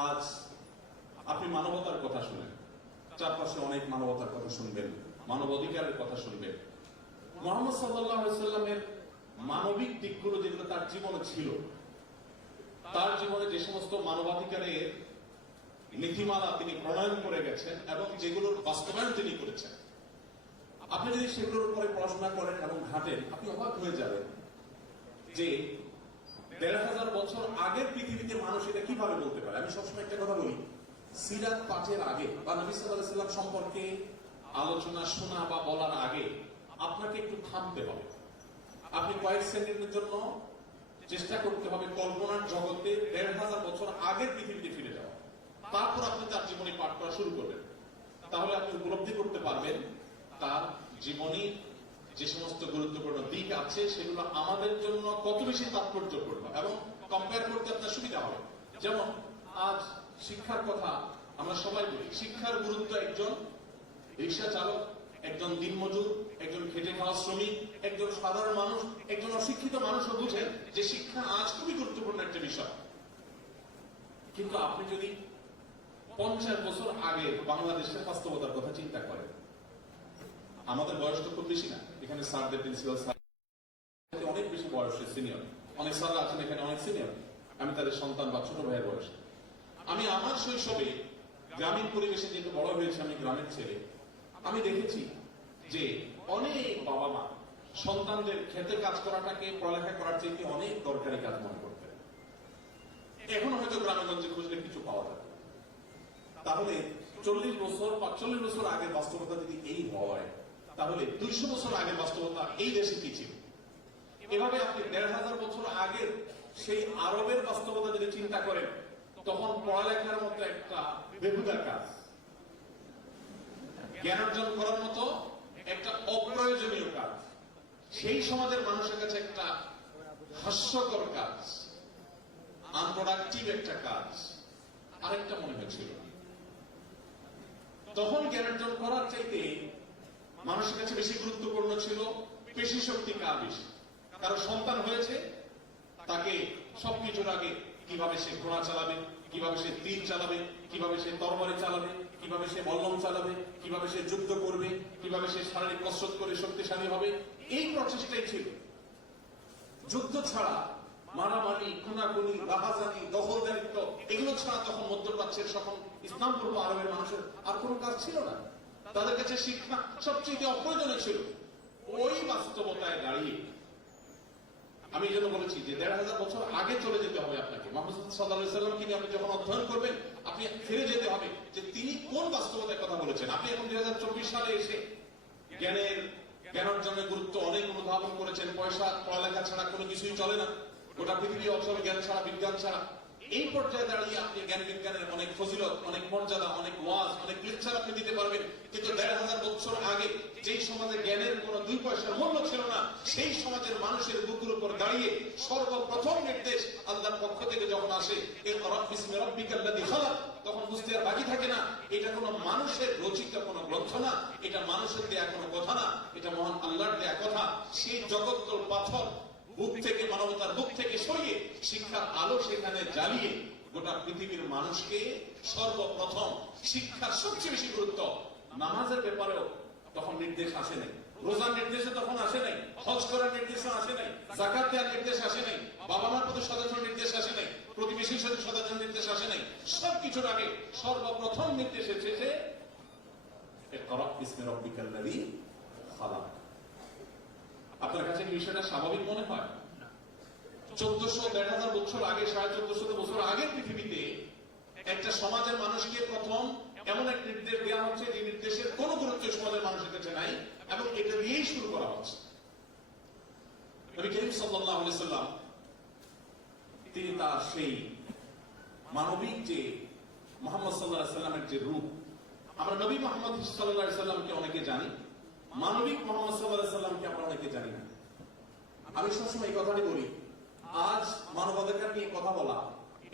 আজ আপনি মানবতার কথা শুনেন, চারপাশে অনেক মানবতার কথা শুনবেন, মানব অধিকারের কথা শুনবেন। মুহাম্মদ সাল্লাল্লাহু আলাইহি ওয়াসাল্লামের মানবিক দিকগুলো যেগুলো তার জীবনে ছিল, তার জীবনে যে সমস্ত মানবাধিকারের নীতিমালা তিনি প্রণয়ন করে গেছেন এবং যেগুলোর বাস্তবায়ন তিনি করেছেন, আপনি যদি সেগুলোর উপরে পড়াশোনা করেন এবং ঘাটেন, আপনি অবাক হয়ে যাবেন যে ১৫০০ বছর আগের পৃথিবীতে মানুষ এটা কিভাবে বলতে পারে। আমি সবসময় একটা কথা বলি, সিরাত পাঠের আগে বা নবী সাল্লাল্লাহু আলাইহি ওয়াসাল্লাম সম্পর্কে আলোচনা শোনা বা বলার আগে আপনাকে একটু থামতে হবে। আপনি কয়েক সেকেন্ডের জন্য চেষ্টা করতে হবে কল্পনার জগতে ১৫০০ বছর আগের পৃথিবীতে ফিরে যাওয়া, তারপর আপনি তার জীবনী পাঠ করা শুরু করবেন। তাহলে আপনি উপলব্ধি করতে পারবেন তার জীবনী যে সমস্ত গুরুত্বপূর্ণ দিক আছে সেগুলো আমাদের জন্য কত বেশি তাৎপর্যপূর্ণ এবং কম্পেয়ার করতে আপনার সুবিধা হবে। যেমন আজ শিক্ষার কথা আমরা সবাই বলি, শিক্ষার গুরুত্ব একজন রিক্সা চালক, একজন দিনমজুর, একজন খেটে খাওয়া শ্রমিক, একজন সাধারণ মানুষ, একজন অশিক্ষিত মানুষও বুঝেন যে শিক্ষা আজ খুবই গুরুত্বপূর্ণ একটা বিষয়। কিন্তু আপনি যদি ৫০ বছর আগে বাংলাদেশের বাস্তবতার কথা চিন্তা করেন, আমাদের বয়স তো খুব বেশি না, এখানে স্যারদের প্রিন্সিপাল স্যার অনেক বেশি বয়সের সিনিয়র, অনেক স্যাররা আছেন এখানে অনেক সিনিয়র, আমি তাদের সন্তান বা ছোট ভাইয়ের বয়সে। আমি আমার শৈশবে গ্রামীণ পরিবেশে যেহেতু বড় হয়েছে, আমি গ্রামের ছেলে, আমি দেখেছি যে অনেক বাবা মা সন্তানদের খেতে কাজ করাটাকে পড়ালেখা করার চাইতে অনেক দরকারি কাজ মনে করতেন। এখন হয়তো গ্রামেগঞ্জে খুঁজলে কিছু পাওয়া যাবে। তাহলে ৪০ বছর বা ৪০ বছর আগের বাস্তবতা যদি এই হয়, তাহলে ২০০ বছর আগের বাস্তবতা এই দেশে কি ছিল? এভাবে আপনি ১৫০০ বছর আগের সেই আরবের বাস্তবতা যদি চিন্তা করেন, তখন পড়ালেখার মতো একটা বেহুদা কাজ, জ্ঞান অর্জন করার মতো একটা অপ্রয়োজনীয় কাজ, সেই সমাজের মানুষের কাছে একটা হাস্যকর কাজ, আনপ্রোডাক্টিভ একটা কাজ আরেকটা মনে হয়েছিল। তখন জ্ঞান অর্জন করার চাইতে মানুষের কাছে বেশি গুরুত্বপূর্ণ ছিল পেশি শক্তি কার বেশি। কারো সন্তান হয়েছে, তাকে সবকিছুর আগে কিভাবে সে ঘোড়া চালাবে, কিভাবে সে তীর চালাবে, কিভাবে সে তরবারি চালাবে, কিভাবে সে বল্লম চালাবে, কিভাবে সে যুদ্ধ করবে, কিভাবে সে শারীরিক কসরত করে শক্তিশালী হবে, এই প্রচেষ্টাই ছিল। যুদ্ধ ছাড়া মারামারি, খুনাখুনি, রাহাজানি, দখলদারিত্ব এগুলো ছাড়া তখন মধ্যপ্রাচ্যের সকল ইসলাম পূর্ব আরবের মানুষের আর কোন কাজ ছিল না। তাদের কাছে শিক্ষা সবচেয়ে অপ্রয়োজনীয় ছিল। ওই বাস্তবতায় দাঁড়িয়ে আমি এই জন্য বলেছি যে ১৫০০ বছর আগে চলে যেতে হবে আপনাকে। মুহাম্মদ সাল্লাল্লাহু আলাইহি ওয়াসাল্লামকে নিয়ে আপনি যখন অধ্যয়ন করবেন, আপনি ফিরে যেতে হবে যে তিনি কোন বাস্তবতার কথা বলেছেন। আপনি এখন ২০২৪ সালে এসে জ্ঞান অর্জনের গুরুত্ব অনেক অনুধাবন করেছেন। পয়সা, পড়ালেখা ছাড়া কোনো কিছুই চলে না, গোটা পৃথিবী অচল জ্ঞান ছাড়া, বিজ্ঞান ছাড়া। এই পর্যায়ে দাঁড়িয়ে আপনি জ্ঞান বিজ্ঞানের অনেক ফজিলত, অনেক মর্যাদা, অনেক ওয়াজ, অনেক লেকচার আপনি দিতে পারবেন। কিন্তু ১৫০০ বছর আগে যেই সমাজে জ্ঞানের কোনো ২ পয়সার মূল্য ছিল না, সেই সমাজের মানুষের বুকের উপর দাঁড়িয়ে সর্বপ্রথম নির্দেশ আল্লাহর পক্ষ থেকে যখন আসে, ইকরা বিসমি রাব্বিকাল্লাযী খালাক, তখন বুঝতে আর বাকি থাকে না এটা কোনো মানুষের রচিত কোনো গ্রন্থ না, এটা মানুষের দেয়া কোনো কথা না, এটা মহান আল্লাহর দেয়া কথা। সেই জগত্তর পাথর বুক থেকে, মানবতার বুক থেকে সরিয়ে শিক্ষার আলো সেখানে জ্বালিয়ে গোটা পৃথিবীর মানুষকে সর্বপ্রথম শিক্ষার সবচেয়ে বেশি গুরুত্ব। নামাজের ব্যাপারেও তখন নির্দেশ আসে নাই, রোজার নির্দেশে তখন আসে নাই, হজ করার নির্দেশ আসে নাই, যাকাত দেওয়ার নির্দেশ আসে নাই, বাবা মার প্রতি সদাচরণ নির্দেশ আসে নাই, প্রতিবেশীর সাথে সদাচরণ নির্দেশ আসে নাই। সবকিছুর আগে সর্বপ্রথম নির্দেশ এসেছে ইকরা বিসমি রাব্বিকাল্লাযী খালাক। আপনার কাছে কি বিষয়টা স্বাভাবিক মনে হয়? ১৪০০-১৫০০ বছর আগে, ১৪৫০ বছর আগের পৃথিবীতে একটা সমাজের মানুষকে প্রথম এমন এক নির্দেশ দেওয়া হচ্ছে যে নির্দেশের কোন গুরুত্ব সমাজের মানুষের কাছে নাই এবং এটা দিয়েই শুরু করা হচ্ছে। নবী করিম সাল্লাল্লাহু আলাইহি ওয়াসাল্লাম তিনি তার সেই মানবিক যে মুহাম্মদ সাল্লাল্লাহু আলাইহি ওয়াসাল্লামের যে রূপ, আমরা নবী মুহাম্মদ সাল্লাল্লাহু আলাইহি ওয়াসাল্লামকে অনেকে জানি, মানবিক মুহাম্মদ সাল্লাল্লাহু আলাইহি ওয়াসাল্লামকে আমরা অনেকে জানি না। আমি সবসময় এই কথাটি বলি, আজ মানবাধিকার নিয়ে কথা বলা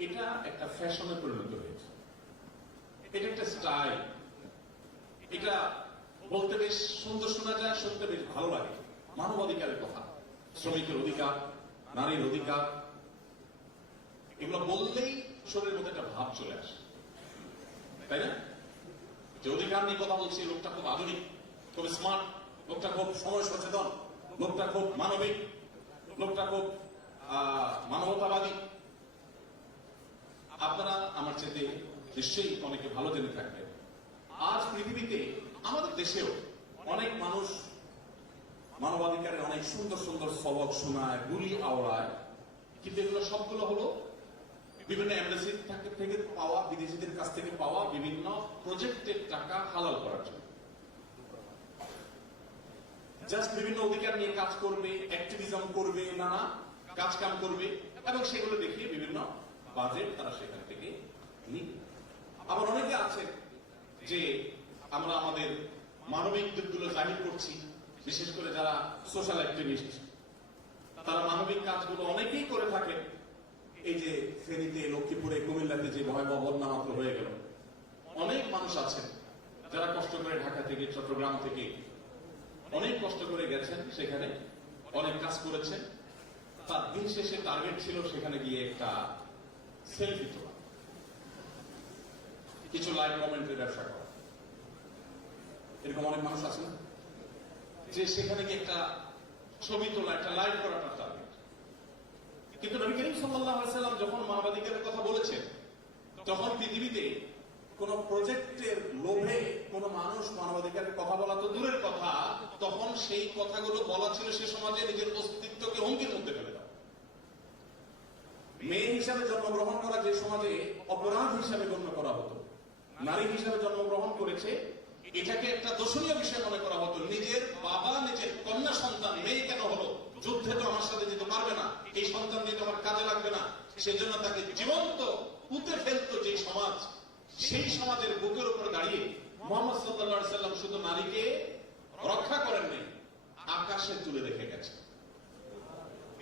এটা একটা ফ্যাশনে পরিণত হয়েছে, এটা একটা স্টাইল, এটা বলতে বেশ সুন্দর শোনা যায়, শুনতে বেশ ভালো লাগে। মানবাধিকারের কথা, শ্রমিকের অধিকার, নারীর অধিকার, এগুলো বললেই শরীরের মধ্যে একটা ভাব চলে আসে, তাই না? যে অধিকার নিয়ে কথা বলছি, লোকটা খুব আধুনিক, খুব স্মার্ট, লোকটা খুব সময় সচেতন, লোকটা খুব মানবিক, লোকটা খুব মানবতাবাদী। আপনারা আমার চেয়ে নিশ্চয়ই অনেকে ভালো জেনে থাকবেন, আজ পৃথিবীতে আমাদের দেশেও অনেক মানুষ মানবাধিকারের অনেক সুন্দর সুন্দর সবক শোনায়, গুলি আওড়ায়, কিন্তু এগুলো সবগুলো হলো বিভিন্ন এমবাসি থেকে পাওয়া, বিদেশিদের কাছ থেকে পাওয়া বিভিন্ন প্রজেক্টের টাকা হালাল করার জন্য। জাস্ট বিভিন্ন অধিকার নিয়ে কাজ করবে, অ্যাক্টিভিজম করবে, নানা কাজ কাম করবে, এবং সেগুলো দেখিয়ে বিভিন্ন বাজেট তারা সেখান থেকে নিবে। আবার অনেকে আছে যে আমরা আমাদের মানবিক দিকগুলো জাহির করছি, বিশেষ করে যারা সোশ্যাল অ্যাক্টিভিস্ট, তারা মানবিক কাজগুলো অনেকেই করে থাকে। এই যে ফেনীতে, লক্ষ্মীপুরে, কুমিল্লাতে যে ভয়াবহ বন্যা মাত্র হয়ে গেল, অনেক মানুষ আছেন যারা কষ্ট করে ঢাকা থেকে, চট্টগ্রাম থেকে অনেক কষ্ট করে গেছেন, সেখানে অনেক কাজ করেছেন। তার দিন শেষে টার্গেট ছিল সেখানে গিয়ে একটা সেলফি তোলা, কিছু লাইক কমেন্টের ব্যবসা করা। এরকম অনেক মানুষ আছে না, যে সেখানে গিয়ে একটা ছবি তোলা, একটা লাইক করাটা টার্গেট। কিন্তু নবী করিম সাল্লাল্লাহু আলাইহি ওয়াসাল্লাম যখন মানবাধিকারের কথা বলেছেন, তখন পৃথিবীতে কোন প্রজেক্টের লোভে কোন মানুষ মানবাধিকারের কথা বলা তো দূরের কথা, তখন সেই কথাগুলো বলা ছিল সে সমাজে নিজের অস্তিত্বকে হুমকির মধ্যে ফেলে দেওয়া। মেয়ে হিসাবে জন্মগ্রহণ করা যে সমাজে অপরাধ হিসাবে গণ্য করা হতো, নারী হিসাবে জন্মগ্রহণ করেছে এটাকে একটা দর্শনীয় বিষয় মনে করা হতো। নিজের বাবা নিজের কন্যা সন্তান মেয়ে কেন হলো, যুদ্ধে তো আমার সাথে যেতে পারবে না, এই সন্তান নিয়ে তো আমার কাজে লাগবে না, সেজন্য তাকে জীবন্ত পুঁতে ফেলতো যে সমাজ, সেই সমাজের বুকের উপর দাঁড়িয়ে মুহাম্মদ সাল্লাল্লাহু আলাইহি সাল্লাম শুধু নারীকে রক্ষা করেন নাই, আকাশে তুলে রেখে গেছেন।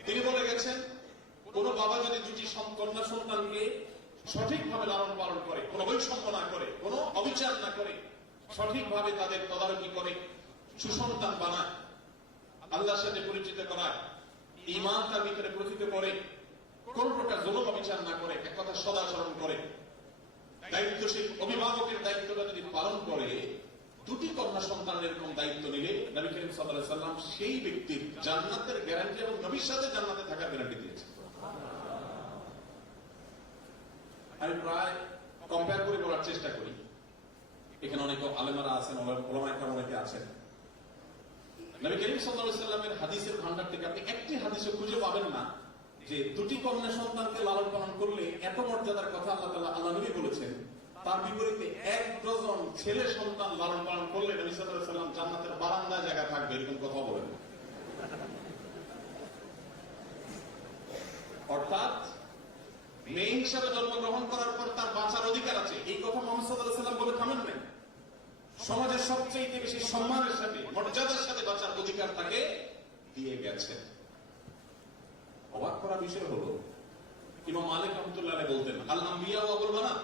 তিনি বলে গেছেন, কোন বাবা যদি দুটি কন্যা সন্তানকে সঠিকভাবে লালন পালন করে, কোন বৈষম্য না করে, কোন অবিচার না করে, সঠিকভাবে তাদের তদারকি করে, সুসন্তান বানায়, আল্লাহর সাথে পরিচিত করায়, ঈমান তার ভিতরে প্রথিত করে, কোন প্রকার জুলুম অবিচার না করে, এক কথা সদাচরণ করে, দায়িত্বশীল অভিভাবকের দায়িত্বটা যদি পালন করে, দুটি কন্যা সন্তানের এরকম দায়িত্ব নিলে নবী করিম সাল্লাল্লাহু আলাইহি সাল্লাম সেই ব্যক্তির জান্নাতের গ্যারান্টি এবং নবীর সাথে জান্নাতে থাকার গ্যারান্টি দিয়েছেন। আমি প্রায় কম্পেয়ার করে বলার চেষ্টা করি, এখানে অনেক আলেমারা আছেন, ওলামায়ে কেরাম অনেকে আছেন। নবী করিম সাল্লাল্লাহু আলাইহি সাল্লামের হাদিসের ভান্ডার থেকে আপনি একটি হাদিসও খুঁজে পাবেন না যে দুটি কন্যা সন্তানকে লালন পালন করলে এত মর্যাদার কথা আল্লাহ নবী বলেছেন। তার বিপরীতে 1 ডজন ছেলে সন্তান লালন পালন করলে নবী সাল্লাল্লাহু আলাইহি সাল্লাম জান্নাতের বারান্দায় জায়গা থাকবে, এরকম কথা বলেন। অর্থাৎ মেয়ে হিসাবে জন্মগ্রহণ করার পর তার বাঁচার অধিকার আছে, এই কথা মুহাম্মদ সাল্লাল্লাহু আলাইহি সাল্লাম বলে থামেন নাই। সমাজের সবচেয়ে বেশি সম্মানের সাথে, মর্যাদার সাথে বাঁচার অধিকার তাকে দিয়ে গেছেন। অবাক করা বিষয় হলো, ইমাম মালিক রাহমাতুল্লাহ আলাইহি বলতেন, আল আম্বিয়া ওয়া আবুল বানাত।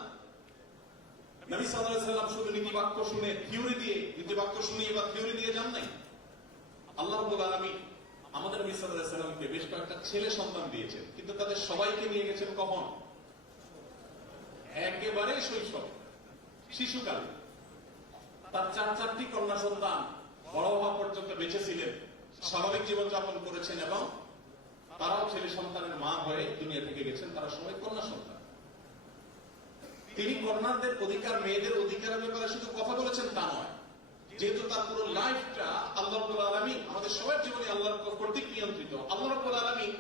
নবী সাল্লাল্লাহু আলাইহি সাল্লাম শুধু নীতিবাক্য শুনে, থিওরি দিয়ে, নীতিবাক্য শুনিয়ে বা থিওরি দিয়ে যান নাই। আল্লাহ রাব্বুল আলামিন আমাদের নবী সাল্লাল্লাহু আলাইহি সাল্লামকে বেশ কয়েকটা ছেলে সন্তান দিয়েছেন, কিন্তু তাদের সবাইকে নিয়ে গেছেন কখন? একেবারে শৈশব, শিশুকালে। তার 4টি কন্যা সন্তান বড় হওয়া পর্যন্ত বেঁচে ছিলেন, স্বাভাবিক জীবনযাপন করেছেন, এবং তারাও ছেলে সন্তানের মা হয়ে দুনিয়া থেকে গেছেন, তারা সবাই কন্যা সন্তান। তিনি কন্যাদের অধিকার, মেয়েদের অধিকারের ব্যাপারে শুধু কথা বলেছেন তা নয়, যেহেতু তার পুরো লাইফটা আল্লাহ রাব্বুল আলামিন, আমাদের সবার জীবনে আল্লাহর কর্তৃক নিয়ন্ত্রিত, আল্লাহ রাব্বুল আলামিন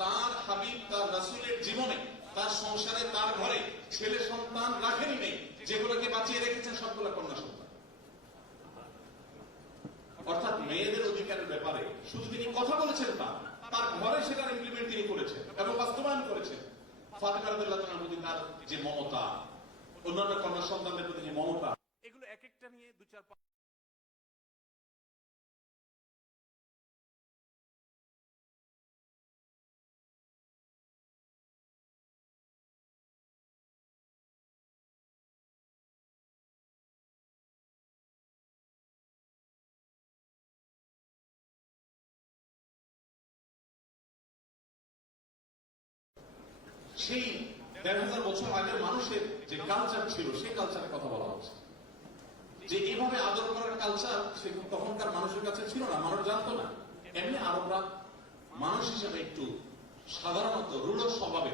তার হাবিব, তার রাসূলের জীবনে, তার সংসারে, তার ঘরে ছেলে সন্তান রাখেনি নেই, যেগুলোকে বাঁচিয়ে রেখেছেন সবগুলো কন্যা সন্তান। অর্থাৎ মেয়েদের অধিকারের ব্যাপারে শুধু তিনি কথা বলেছেন তা, তার ঘরে সেটার ইমপ্লিমেন্ট তিনি করেছেন এবং বাস্তবায়ন করেছেন। ফাতেমা রাদিয়াল্লাহু তাআলার প্রতি তার যে মমতা, অন্যান্য কন্যা সন্তানদের প্রতি যে মমতা, এগুলো এক একটা নিয়ে 2-4 ১,৫০০ বছর আগের মানুষের যে কালচার ছিল সেই কালচারের কথা বলা হচ্ছে, যে এইভাবে আদর করার কালচার তখনকার মানুষের কাছে ছিল না, মানুষ জানতো না। এমনি আরবরা মানুষ হিসেবে একটু সাধারণত রূঢ় স্বভাবে,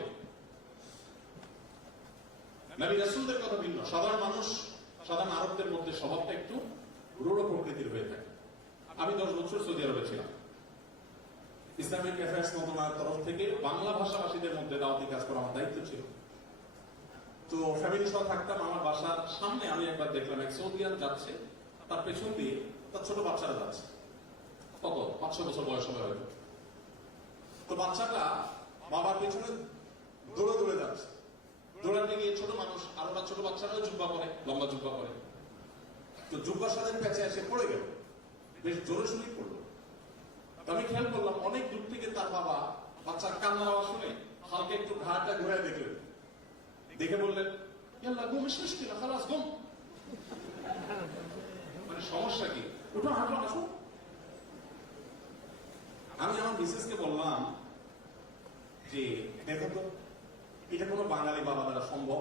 নবী রাসূলদের কথা ভিন্ন। সাধারণ মানুষ, সাধারণ আরবদের মধ্যে স্বভাবটা একটু রূঢ় প্রকৃতির হয়ে থাকে। আমি 10 বছর সৌদি আরবে ছিলাম। ইসলামিক অ্যাফেয়ার্স মন্ত্রণালয়ের তরফ থেকে বাংলা ভাষাভাষীদের মধ্যে দাওয়াতি কাজ করা আমার দায়িত্ব ছিল। তো ফ্যামিলি সহ থাকতাম। আমার বাসার সামনে আমি একবার দেখলাম এক সৌদিয়ান যাচ্ছে, তার পেছন দিয়ে তার ছোট বাচ্চারা যাচ্ছে, কত 5-6 বছর বয়স হবে হয়তো। তো বাচ্চাটা বাবার পেছনে দৌড়ে দৌড়ে যাচ্ছে। দৌড়াতে গিয়ে ছোট মানুষ, আর ওরা ছোট বাচ্চারাও জুব্বা পরে, লম্বা জুব্বা পরে, তো জুব্বার সাথে প্যাঁচে এসে পড়ে গেল, বেশ জোরে শুনেই পড়লো। আমি খেয়াল করলাম অনেক দূর থেকে তার বাবা বাচ্চার কান্নার আওয়াজ শুনে হালকা একটু ঘাড়টা ঘুরে দেখলেন, দেখে বললেন, মানে সমস্যা কি, উঠো হাঁটো আসো। আমি আমার মিসেসকে বললাম যে দেখো তো, এটা কোনো বাঙালি বাবা দ্বারা সম্ভব?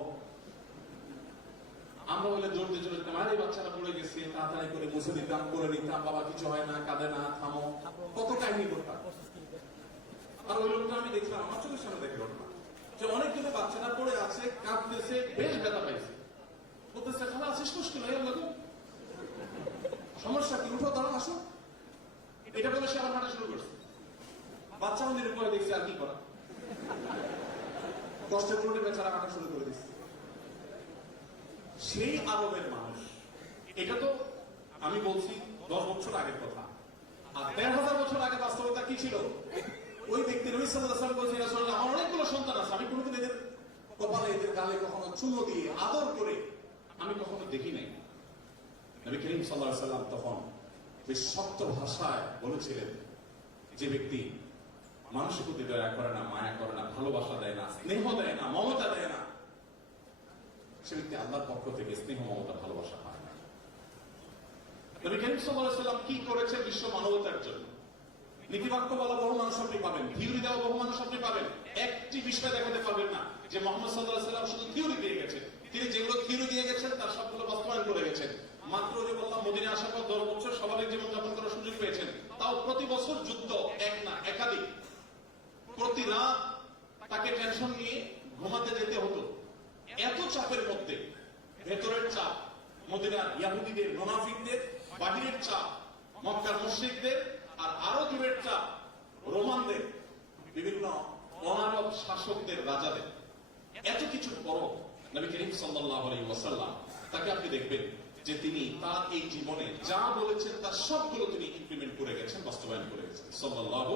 আমরা বলে দৌড়তে চলে যেতাম, আরে বাচ্চারা পড়ে গেছে, তাড়াতাড়ি করে মুছে দিতাম, করে নিতাম, বাবা কিছু হয় না, কাঁদে না, থামো, কত কাহিনী করতাম। আর ওই লোকটা আমি দেখলাম, আমার চোখের সামনে দেখলাম না, যে অনেকগুলো বাচ্চারা পড়ে আছে, কাঁদতেছে, বেশ ব্যথা পাইছে, বলতেছে খালা আছিস মুশকিল হয়ে গেল, সমস্যা কি, উঠো দাঁড়ান আসো। এটা বলে সে আবার হাঁটা শুরু করছে। বাচ্চা আমাদের উপরে দেখছে, আর কি করা, কষ্টের করে বেচারা হাঁটা শুরু করে দিচ্ছে। সেই আরবের মানুষ, এটা তো আমি বলছি 10 বছর আগের কথা। আর ১,৫০০ বছর আগে বাস্তবতা কি ছিল? ওই ব্যক্তি নবী সাল্লাল্লাহু আলাইহি ওয়াসাল্লাম বলছেন, রাসূলুল্লাহ আমার অনেকগুলো সন্তান আছে, আমি কোনোদিন এদের কপালে, এদের গালে কখনো চুমো দিয়ে আদর করে আমি কখনো দেখি নাই। নবী করিম সাল্লাল্লাহু আলাইহি ওয়াসাল্লাম তখন বেশ শক্ত ভাষায় বলেছিলেন, যে ব্যক্তি মানুষের প্রতি দয়া করে না, মায়া করে না, ভালোবাসা দেয় না, স্নেহ দেয় না, মমতা দেয় না, সে ব্যক্তি আল্লাহর পক্ষ থেকে স্নেহ মমতা ভালোবাসা পায় না। নবী করিম সাল্লাল্লাহু আলাইহি ওয়াসাল্লাম কি করেছে বিশ্ব মানবতার জন্য? নীতিবাক্য বলা বহু মানুষ আপনি পাবেন, থিওরি দেওয়া বহু মানুষ আপনি পাবেন, একটি বিষয় দেখাতে পারবেন না যে মুহাম্মদ সাল্লাল্লাহু আলাইহি ওয়াসাল্লাম শুধু থিওরি দিয়ে গেছেন। তিনি যেগুলো থিওরি দিয়ে গেছেন তার সবগুলো বাস্তবায়ন করে গেছেন। মাত্র যে বললাম মদিনায় আসার পর 10 বছর স্বাভাবিক জীবনযাপন করার সুযোগ পেয়েছেন, তাও প্রতি বছর যুদ্ধ, এক না একাধিক, প্রতি রাত তাকে টেনশন নিয়ে ঘুমাতে যেতে হতো। এত চাপের মধ্যে, ভেতরের চাপ মদিনার ইহুদিদের, মুনাফিকদের, বাহিরের চাপ মক্কার মুশরিকদের, আর আরো দূরের চাপ রোমানদের, বিভিন্ন অনারব শাসকদের, রাজাদের। এত কিছুর পরও নবী করিম সাল্লাল্লাহু আলাইহি ওয়াসাল্লাম, তাকে আপনি দেখবেন যে তিনি তার এই জীবনে যা বলেছেন তার সবগুলো তিনি ইমপ্লিমেন্ট করে গেছেন, বাস্তবায়ন করে গেছেন সাল্লাল্লাহু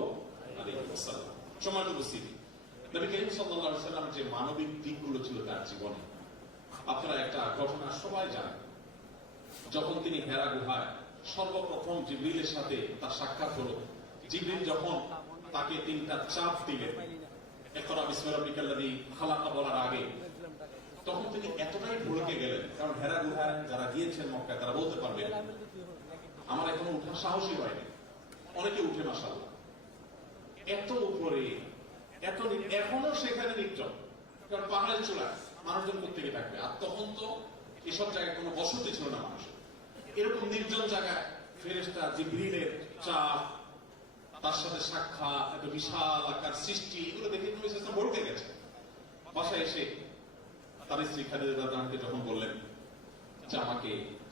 আলাইহি ওয়াসাল্লাম। সম্মানিত উপস্থিতি, নবী করিম সাল্লাল্লাহু আলাইহি ওয়াসাল্লাম যে মানবিক দিকগুলো ছিল তার জীবনে, আপনারা একটা ঘটনা সবাই জানেন। যখন তিনি হেরা গুহায় সর্বপ্রথম জিবরিলের সাথে তার সাক্ষাৎ হলো, জিবরিল যখন তাকে 3টা চাপ দিলেন, ইকরা বিসমি রাব্বিকাল্লাযী খালাকা বলার আগে, তখন তিনি এতটাই ভুলকে গেলেন। কারণ হেরা গুহায় যারা গিয়েছেন মক্কায় তারা বলতে পারবেন, আমার এখনো উঠার সাহসই হয়নি, অনেকে উঠে মাশাআল্লাহ, এত উপরে, এত এখনো সেখানে নির্জন, কারণ পাহাড়ের চূড়ায় মানুষজন প্রত্যেকে থাকবে। আর তখন তো এসব জায়গায় কোনো বসতি ছিল না মানুষের। এরকম নির্জন জায়গায় ফেরেশতা জিবরিলের চাপ, তার সাথে সাক্ষাৎ, এত বিশাল আকার সৃষ্টি, এগুলো দেখে নবী সাল্লাল্লাহু আলাইহি ওয়াসাল্লাম ভড়কে গেছেন। বাসায় এসে তার স্ত্রী খাদিজা রাদিয়াল্লাহু আনহাকে যখন বললেন যে আমাকে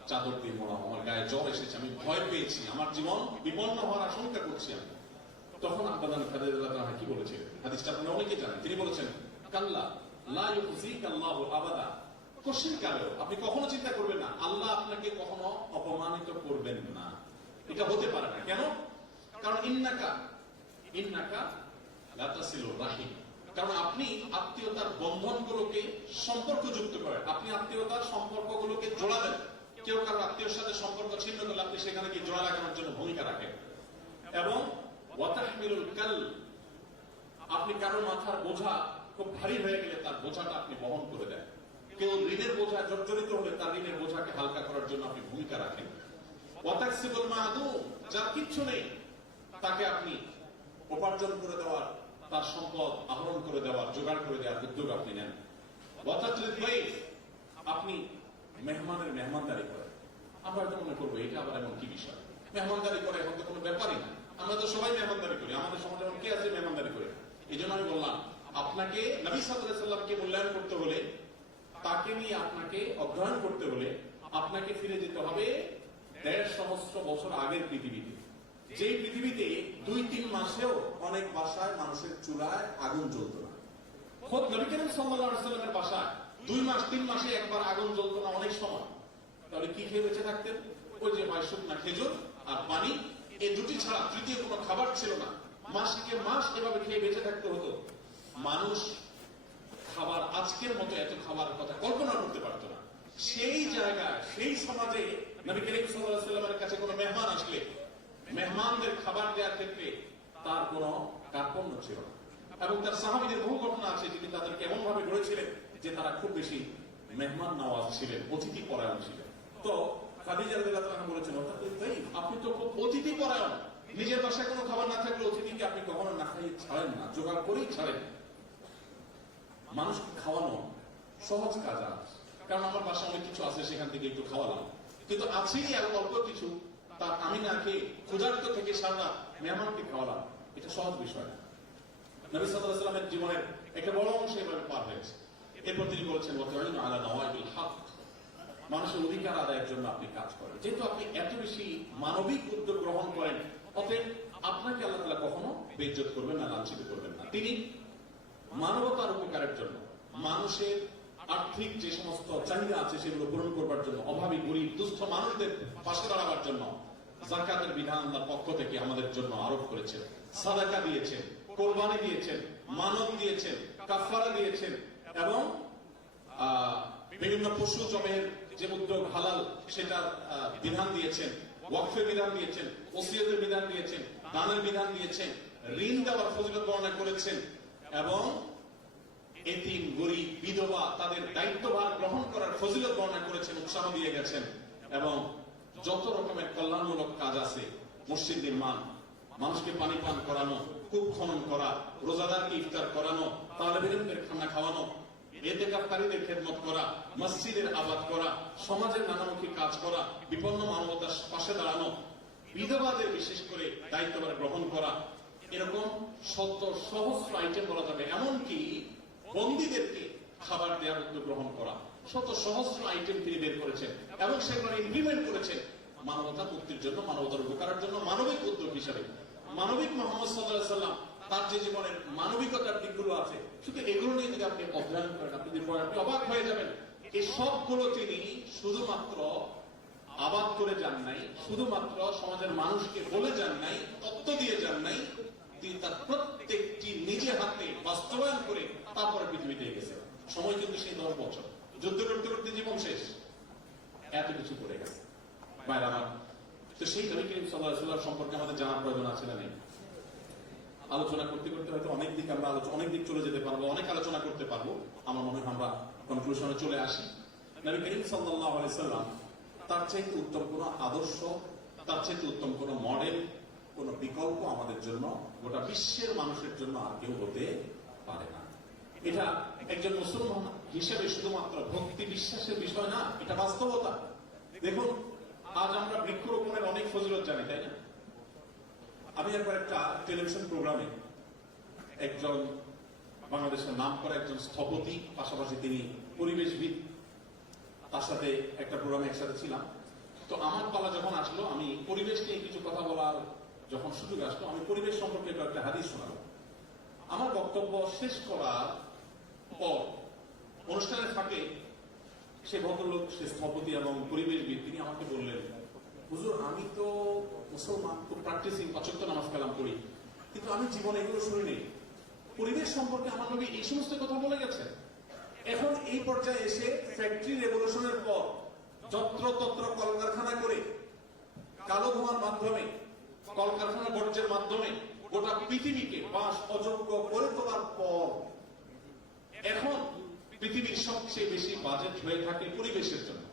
চাদর দিয়ে মোড়াও, আমার গায়ে জ্বর এসেছে, আমি ভয় পেয়েছি, আমার জীবন বিপন্ন হওয়ার আশঙ্কা করছি আমি, তখন আব্বাজান খাদিজা রাদিয়াল্লাহু আনহা কি বলেছেন? হাদিসটা আপনারা অনেকে জানেন। তিনি বলেছেন, কাল্লা লা ইউযিকাল্লাহু আবাদা, কোশ্চিন কালেও আপনি কখনো চিন্তা করবেন না, আল্লাহ আপনাকে কখনো অপমানিত করবেন না, এটা হতে পারে না। কেন? কারণ ইন্নাকা লা তাসিলুর রাহিম, কারণ আপনি আত্মীয়তার বন্ধনগুলোকে সম্পর্কযুক্ত করেন, আপনি আত্মীয়তার সম্পর্কগুলোকে জোড়া দেন। কেউ কারো আত্মীয়ের সাথে সম্পর্ক ছিন্ন করলে আপনি সেখানে কি জোড়া লাগানোর জন্য ভূমিকা রাখেন। এবং ওয়াতাহমিলুল কাল, আপনি কারো মাথার বোঝা খুব ভারী হয়ে গেলে তার বোঝাটা আপনি বহন করে দেন। কেউ ঋণের বোঝা জর্জরিত হলে তার ঋণের বোঝাকে হালকা করার জন্য আপনি ভূমিকা রাখেন। ওয়াতাকসিবুল মাদুম, যার কিচ্ছু নেই তাকে আপনি উপার্জন করে দেওয়ার, তার সম্পদ আহরণ করে দেওয়ার, জোগাড় করে দেওয়ার উদ্যোগ আপনি নেন। আপনি মেহমানের মেহমানদারি করেন। আমরা হয়তো মনে করবো এটা আবার এমন কি বিষয়, মেহমানদারি করে এখন তো কোনো ব্যাপারই না, আমরা তো সবাই মেহমানদারি করি, আমাদের সমাজে এমন কে আছে মেহমানদারি করে। এই জন্য আমি বললাম, আপনাকে নবী সাল্লাল্লাহু আলাইহি সাল্লামকে মূল্যায়ন করতে হলে, তাকে নিয়ে আপনাকে অধ্যয়ন করতে হলে আপনাকে ফিরে যেতে হবে ১.৫ সহস্র বছর আগের পৃথিবীতে, যেই পৃথিবীতে ২-৩ মাসেও অনেক বাসায় মানুষের চুলায় আগুন জ্বলত না। খোদ নবী করিম সাল্লাল্লাহু আলাইহি সাল্লামের বাসায় ২ মাস ৩ মাসে একবার আগুন জ্বলত না অনেক সময়। তাহলে কি খেয়ে বেঁচে থাকতেন? ওই যে শুকনা খেজুর আর পানি, এই দুটি ছাড়া তৃতীয় কোনো খাবার ছিল না। মাসকে মাস এভাবে খেয়ে বেঁচে থাকতে হতো। মানুষ খাবার আজকের মতো এত খাবার কথা কল্পনা করতে পারত না। সেই জায়গায় সেই সমাজে নবী করিম সাল্লাল্লাহু আলাইহি সাল্লামের কাছে কোনো মেহমান আসলে মেহমানদের খাবার দেওয়ার ক্ষেত্রে তার কোনো কার্পণ্য ছিল না। এবং তার সাহাবীদের বহু ঘটনা আছে যিনি তাদেরকে এমন ভাবে গড়েছিলেন যে তারা খুব বেশি মেহমান নওয়াজ ছিলেন, অতিথি পরায়ণ ছিলেন। তো খাদিজা রাদিয়াল্লাহু আনহা বলেছেন, আপনি তো খুব অতিথি পরায়ণ, নিজের বাসায় কোনো খাবার না থাকলে অতিথিকে আপনি কখনো না খাইয়ে ছাড়েন না, জোগাড় করেই ছাড়েন। মানুষকে খাওয়ানো সহজ কাজ আছে, কারণ আমার বাসায় অনেক কিছু আছে, সেখান থেকে একটু খাওয়ালাম, কিন্তু আছেই আর অল্প কিছু, তার আমি না খেয়ে ক্ষুধার্ত থেকে সারা মেহমানকে খাওয়ালাম, এটা সহজ বিষয় না। নবী সাল্লাল্লাহু আলাইহি ওয়াসাল্লামের জীবনের একটা বড় অংশ এভাবে পার হয়েছে। এরপর তিনি বলেছেন, ওয়াতাইনু আলা নওয়াইবিল হক, মানুষের অধিকার আদায়ের জন্য আপনি কাজ করেন। যেহেতু আপনি এত বেশি মানবিক উদ্যোগ গ্রহণ করেন, অতএব আপনাকে আল্লাহ তাআলা কখনো বেইজ্জত করবেন না, লাঞ্ছিত করবেন না। তিনি মানবতার উপকারের জন্য, মানুষের আর্থিক যে সমস্ত চাহিদা আছে সেগুলো পূরণ করবার জন্য, অভাবী গরিব দুস্থ মানুষদের পাশে দাঁড়াবার জন্য যাকাতের বিধান আল্লাহর পক্ষ থেকে আমাদের জন্য আরোপ করেছেন। সাদাকা দিয়েছেন, কোরবানি দিয়েছেন, মানব দিয়েছেন, কাফারা দিয়েছেন, এবং বিভিন্ন পশু জমের যে উদ্যোগ হালাল সেটার বিধান দিয়েছেন, ওয়াকফের বিধান দিয়েছেন, ওসিয়তের বিধান দিয়েছেন, দানের বিধান দিয়েছেন, ঋণ দেওয়ার ফজিলত বর্ণনা করেছেন, এবং এতিম গরিব বিধবা তাদের দায়িত্বভার গ্রহণ করার ফজিলত বর্ণনা করেছেন, উৎসাহ দিয়ে গেছেন। এবং যত রকমের কল্যাণমূলক কাজ আছে, মসজিদ নির্মাণ, মানুষকে পানি পান করানো, কূপ খনন করা, রোজাদারকে ইফতার করানো, তালেবে ইলমের খানা খাওয়ানো, ইতিকাফকারীদের খেদমত করা, মসজিদের আবাদ করা, সমাজের নানামুখী কাজ করা, বিপন্ন মানবতার পাশে দাঁড়ানো, বিধবাদের বিশেষ করে দায়িত্বভার গ্রহণ করা, এরকম শত সহস্র আইটেম বলা যাবে। এমনকি বন্দীদেরকে খাবার দেওয়ার উদ্যোগ গ্রহণ করা, শত সহস্র আইটেম তিনি বের করেছেন এবং সেগুলো ইমপ্লিমেন্ট করেছেন মানবতার মুক্তির জন্য, মানবতার উপকারের জন্য, মানবিক উদ্যোগ হিসাবে। মানবিক মুহাম্মদ সাল্লাল্লাহু আলাইহি সাল্লাম তার যে জীবনের মানবিকতার দিকগুলো আছে, শুধু এগুলো নিয়ে যদি আপনি অধ্যয়ন করেন, আপনি অবাক হয়ে যাবেন। এই সবগুলো তিনি শুধুমাত্র আবাদ করে যান নাই, শুধুমাত্র সমাজের মানুষকে বলে যান নাই, তত্ত্ব দিয়ে যান নাই, তিনি তার প্রত্যেকটি নিজে হাতে বাস্তবায়ন করে তারপরে পৃথিবীতে গেছে। সময় কিন্তু সেই 10 বছর, যুদ্ধ করতে করতে জীবন শেষ, এত কিছু করে গেছে। ভাইরা আমার, তো সেই নবী করিম সাল্লাল্লাহু আলাইহি ওয়াসাল্লাম সম্পর্কে আমাদের জানার প্রয়োজন আছে না নেই? আলোচনা করতে করতে হয়তো অনেক দিক চলে যেতে পারবো, অনেক আলোচনা করতে পারবো। আমার মনে হয় আমরা কনক্লুশনে চলে আসি। নবী করিম সাল্লাল্লাহু আলাইহি ওয়াসাল্লাম তার চাইতে উত্তম কোন আদর্শ, তার চাইতে উত্তম কোন মডেল, কোন বিকল্প আমাদের জন্য, গোটা বিশ্বের মানুষের জন্য আর কেউ হতে পারে না। এটা একজন মুসলমান হিসেবে শুধুমাত্র ভক্তি বিশ্বাসের বিষয় না, এটা বাস্তবতা। দেখুন, আজ আমরা বৃক্ষরোপণের অনেক ফজিলত জানি, তাই না? আমি একবার একটা টেলিভিশন প্রোগ্রামে একজন বাংলাদেশের নাম করা একজন স্থপতি, পাশাপাশি তিনি পরিবেশবিদ, তার সাথে একটা প্রোগ্রামে একসাথে ছিলাম। তো আমার পালা যখন আসলো, আমি পরিবেশ নিয়ে কিছু কথা বলার যখন সুযোগ আসলো, আমি পরিবেশ সম্পর্কে একটা হাদিস শোনালাম। আমার বক্তব্য শেষ করার পর অনুষ্ঠানের ফাঁকে সে ভদ্রলোক, সে স্থপতি এবং পরিবেশবিদ, তিনি আমাকে বললেন, হুজুর, আমি তো মুসলমান, খুব প্র্যাকটিসিং, ৫ ওয়াক্ত নামাজ কালাম করি, কিন্তু আমি জীবনে এগুলো শুনিনি। পরিবেশ সম্পর্কে আমার নবী এই সমস্ত কথা বলে গেছে। এখন এই পর্যায়ে এসে ফ্যাক্টরি রেভলিউশনের পর যত্রতত্র কলকারখানা করে, কালো ধোঁয়ার মাধ্যমে, কলকারখানা বর্জ্যের মাধ্যমে গোটা পৃথিবীকে বাস অযোগ্য করে তোলার পর এখন পৃথিবীর সবচেয়ে বেশি বাজেট হয়ে থাকে পরিবেশের জন্য।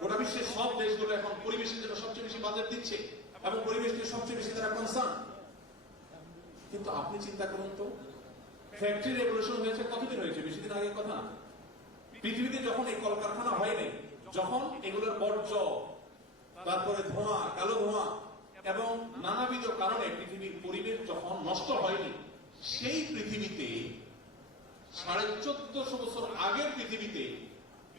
গোটা বিশ্বের সব দেশগুলো এখন পরিবেশের জন্য সবচেয়ে বেশি বাজেট দিচ্ছে এবং পরিবেশ নিয়ে সবচেয়ে বেশি তারা কনসার্ন। কিন্তু আপনি চিন্তা করুন তো, ফ্যাক্টরি রেভলিউশন হয়েছে কতদিন হয়েছে? বেশি দিন আগের কথা না। পৃথিবীতে যখন এই কলকারখানা হয়নি, যখন এগুলোর বর্জ্য, তারপরে ধোঁয়া, কালো ধোঁয়া এবং নানাবিধ কারণে পৃথিবীর পরিবেশ যখন নষ্ট হয়নি, সেই পৃথিবীতে 1450 বছর আগের পৃথিবীতে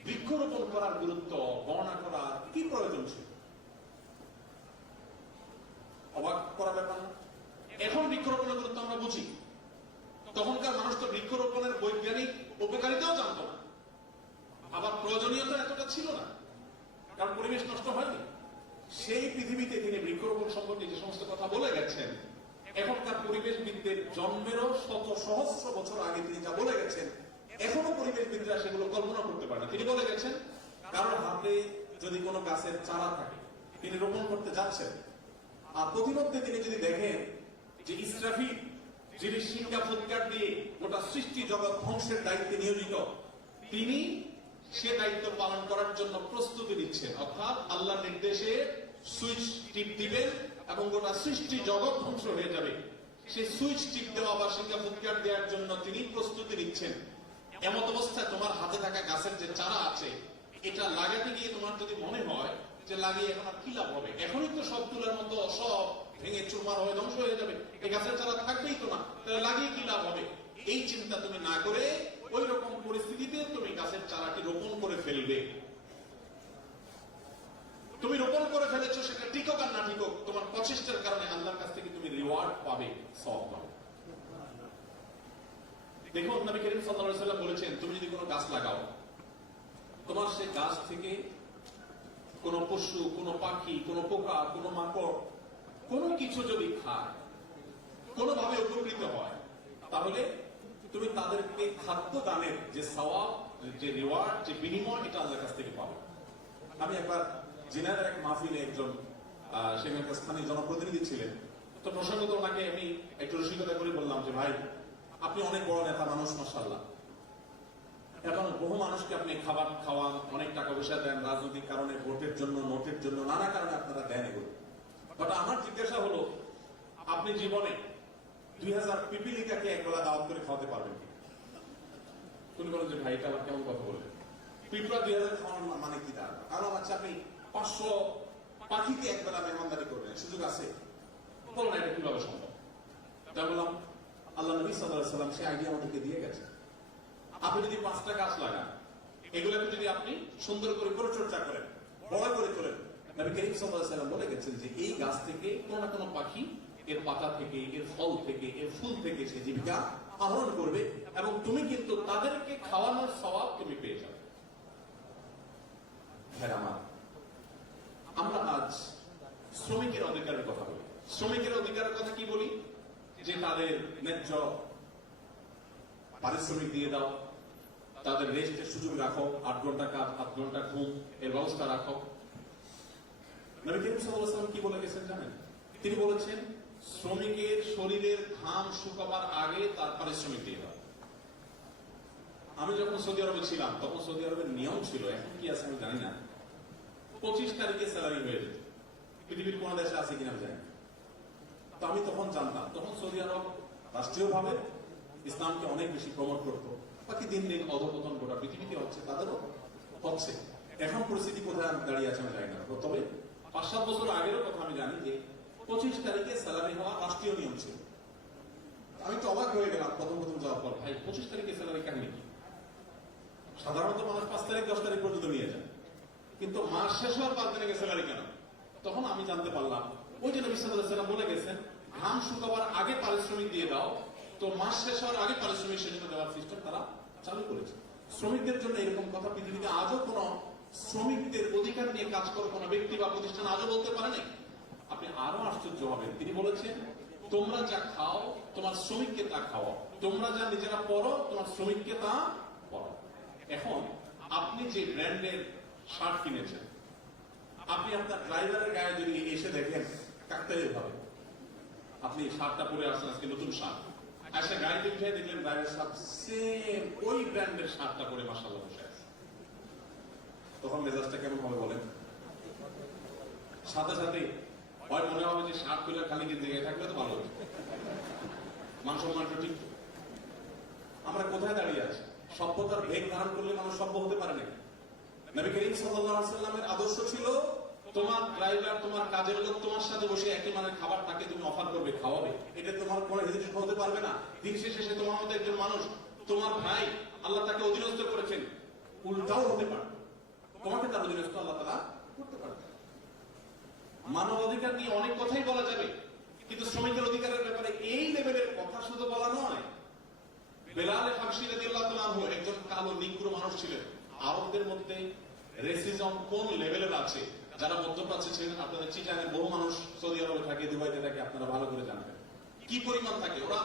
বৃক্ষরোপণ করার গুরুত্ব বর্ণনা করার কি প্রয়োজন ছিল? অবাক করা ব্যাপার না? এখন বৃক্ষরোপণের গুরুত্ব আমরা বুঝি, তখনকার মানুষ তো বৃক্ষরোপণের বৈজ্ঞানিক উপকারিতাও জানত না, আবার প্রয়োজনীয়তা এতটা ছিল না, কারণ পরিবেশ নষ্ট হয়নি। সেই পৃথিবীতে তিনি বৃক্ষরোপণ সম্পর্কে যে সমস্ত কথা বলে গেছেন, এখনকার পরিবেশবিদদের জন্মেরও শত সহস্র বছর আগে তিনি যা বলে গেছেন, এখনো পরিবেশবিদরা সেগুলো কল্পনা করতে পারে না। তিনি বলে গেছেন, কারোর হাতে যদি কোনো গাছের চারা থাকে, তিনি রোপণ করতে যাচ্ছেন, আর প্রতিমধ্যে তিনি যদি দেখেন যে ইসরাফিল, যিনি সিংহা ফুৎকার দিয়ে গোটা সৃষ্টি জগৎ ধ্বংসের দায়িত্বে নিয়োজিত, তিনি সে দায়িত্ব পালন করার জন্য প্রস্তুতি নিচ্ছেন, অর্থাৎ আল্লাহর নির্দেশে সুইচ টিপ দিবেন এবং গোটা সৃষ্টি জগৎ ধ্বংস হয়ে যাবে, সেই সুইচ টিপ দেওয়া বা সিংহা ফুৎকার দেওয়ার জন্য তিনি প্রস্তুতি নিচ্ছেন। এমত অবস্থায় তোমার হাতে থাকা গাছের যে চারা আছে, এটা লাগাতে গিয়ে তোমার যদি মনে হয় যে লাগিয়ে এখন আর কি লাভ হবে, এখনই তো সব তুলার মতো সব ভেঙে চুরমার হয়ে ধ্বংস হয়ে যাবে, এই গাছের চারা থাকবেই তো না, তাহলে লাগিয়ে কি লাভ হবে, এই চিন্তা তুমি না করে ওই রকম পরিস্থিতিতে তুমি গাছের চারাটি রোপণ করে ফেলবে। তুমি রোপণ করে ফেলেছো, সেটা টিকক আর না টিকক, তোমার প্রচেষ্টার কারণে আল্লাহর কাছ থেকে তুমি রিওয়ার্ড পাবে, সওয়াব পাবে। দেখুন, নবী করিম সাল্লাল্লাহু আলাইহি ওয়াসাল্লাম বলেছেন, তুমি যদি কোনো গাছ লাগাও, তোমার সেই গাছ থেকে কোনো পশু, কোনো পাখি, কোনো পোকা, কোনো মাকড়, কোনো কিছু যদি খায়, কোনোভাবে উপকৃত হয়, তাহলে তুমি তাদেরকে খাদ্য দানের যে সওয়াব, যে রিওয়ার্ড, যে বিনিময়, এটা আল্লাহর কাছ থেকে পাবে। আমি একবার জিনাদের এক মাহফিলে একজন সেখানকার স্থানীয় জনপ্রতিনিধি ছিলেন, তো প্রসঙ্গত ওনাকে আমি একটু রসিকতা করে বললাম যে ভাই, আপনি অনেক বড় নেতা মানুষ, মাশাআল্লাহ, এখন বহু মানুষকে আপনি খাবার খাওয়ান, অনেক টাকা পয়সা দেন, রাজনৈতিক কারণে, ভোটের জন্য, নোটের জন্য, নানা কারণে আপনারা দেন এগুলো। বাট আমার জিজ্ঞাসা হলো, আপনি জীবনে 2000 পিপিলিকাকে একবেলা দাওয়াত করে খাওয়াতে পারবেন কি? তুমি বলেন যে ভাই, এটা আবার কেমন কথা বললেন, পিঁপড়া 2000 খাওয়ানো মানে কি? তার কারণ হচ্ছে আপনি 500 পাখিকে একবেলা মেহমানদারি করবেন, সুযোগ আছে? বলো না, এটা কিভাবে সম্ভব? তাই বললাম, আল্লাহ নবী সাল্লাল্লাহু আলাইহি ওয়াসাল্লাম সেই আইডিয়া আমাদেরকে দিয়ে গেছে। আপনি যদি 5টা গাছ লাগান, এগুলোকে যদি আপনি সুন্দর করে পরিচর্যা করেন, বড় করে তোলেন, নবী করিম সাল্লাল্লাহু আলাইহি ওয়াসাল্লাম বলে গেছেন যে এই গাছ থেকে কোনো না কোনো পাখি এর পাতা থেকে, এর ফল থেকে, এর ফুল থেকে সে জীবিকা আহরণ করবে এবং তুমি কিন্তু তাদেরকে খাওয়ানোর সওয়াব তুমি পেয়ে যাবে। হ্যাঁ, আমরা আজ শ্রমিকের অধিকারের কথা বলি। শ্রমিকের অধিকারের কথা কি বলি? যে তাদের ন্যায্য পারিশ্রমিক দিয়ে দাও, তাদের রেস্টের সুযোগ রাখো, 8 ঘন্টা কাজ, 8 ঘন্টা ঘুম, এর ব্যবস্থা রাখো। নবী করিম সাল্লাল্লাহু আলাইহি ওয়াসাল্লাম কি বলে গেছেন জানেন? তিনি বলেছেন, শ্রমিকের শরীরের ঘাম শুকাবার আগে তার পারিশ্রমিক দিয়ে দাও। আমি যখন সৌদি আরবে ছিলাম, তখন সৌদি আরবের নিয়ম ছিল, এখন কি আছে আমি জানি না, 25 তারিখে স্যালারি হয়ে যেত। পৃথিবীর কোন দেশে আছে কিনা জানি না। তো আমি তখন জানতাম, তখন সৌদি আরব রাষ্ট্রীয়ভাবে ইসলামকে অনেক বেশি প্রমোট করতো। বাকি দিন দিন অধঃপতন গোটা পৃথিবীতে হচ্ছে, তাদেরও হচ্ছে। এখন পরিস্থিতি কোথায় দাঁড়িয়ে আছে আমি জানি না, তবে 5-7 বছর আগেরও কথা আমি জানি যে 25 তারিখে স্যালারি হওয়া রাষ্ট্রীয় নিয়ম ছিল। আমি তো অবাক হয়ে গেলাম প্রথম যাওয়ার পর, ভাই 25 তারিখে স্যালারি কাহিনী কি? সাধারণত মানুষ 5 তারিখ 10 তারিখ পর্যন্ত নিয়ে যায়, কিন্তু মাস শেষ হওয়ার 5 দিন আগে স্যালারি কেন? তখন আমি জানতে পারলাম, ওই যে নবী সাল্লাল্লাহু আলাইহি ওয়াসাল্লাম বলে গেছেন, ঘাম শুকাবার আগে পারিশ্রমিক দিয়ে দাও, তো মাস শেষ হওয়ার আগে পারিশ্রমিক সেজন্য দেওয়ার সিস্টেম তারা চালু করেছে। শ্রমিকদের জন্য এরকম কথা পৃথিবীতে আজও কোন শ্রমিকদের অধিকার নিয়ে কাজ করে কোন ব্যক্তি বা প্রতিষ্ঠান আজও বলতে পারে নাই। আপনি আরো আশ্চর্য হবেন, তিনি বলেছেন, তোমরা যা খাও তোমার শ্রমিককে তা খাও, তোমরা যা নিজেরা পড়ো তোমার শ্রমিককে তা পড়ো। এখন আপনি যে ব্র্যান্ডের শার্ট কিনেছেন, আপনি আপনার ড্রাইভারের গায়ে যদি এসে দেখেন কাকতালীয় ভাবে আপনি শার্টটা পরে আসছেন, আজকে নতুন শার্ট, আচ্ছা গাড়িতে উঠে দেখলেন ড্রাইভার সাহেব সেম ওই ব্র্যান্ডের শার্টটা পরে মাশাআল্লাহ বসে আছে, তখন মেজাজটা কেমন হবে বলেন? সাথে সাথে হয় মনে হবে যে শার্ট খুলে খালি গিয়ে জায়গায় থাকলে তো ভালো হতো, মান সম্মানটা ঠিক। আমরা কোথায় দাঁড়িয়ে আছি? সভ্যতার বেগ ধারণ করলে মানুষ সভ্য হতে পারে না। নবী করিম সাল্লাল্লাহু আলাইহি ওয়াসাল্লামের আদর্শ ছিল তোমার ড্রাইভার, তোমার কাজের লোক তোমার সাথে বসে একই মানের খাবার তাকে তুমি অফার করবে, খাওয়াবে, এটা তোমার কোনো হেজিটেশন হতে পারবে না। দিন শেষে সে তোমার মতো একজন মানুষ, তোমার ভাই, আল্লাহ তাকে অধীনস্থ করেছেন, উল্টাও হতে পারে, তোমাকে তার অধীনস্থ আল্লাহ তাআলা করতে পারে। মানব অধিকার নিয়ে অনেক কথাই বলা যাবে, কিন্তু শ্রমিকের অধিকারের ব্যাপারে এই লেভেলের কথা শুধু বলা নয়। বেলাল হাবশী রাদিয়াল্লাহু তাআলা আনহু একজন কালো নিগ্রো মানুষ ছিলেন। আরবদের মধ্যে রেসিজম কোন লেভেলের আছে, যারা মধ্যপ্রাচ্যে ছিলেন, আপনাদের চিটাগাংয়ে বহু মানুষ সৌদি আরবে থাকে, দুবাইতে থাকে, আপনারা ভালো করে জানবেন কি পরিমাণ থাকে। ওরা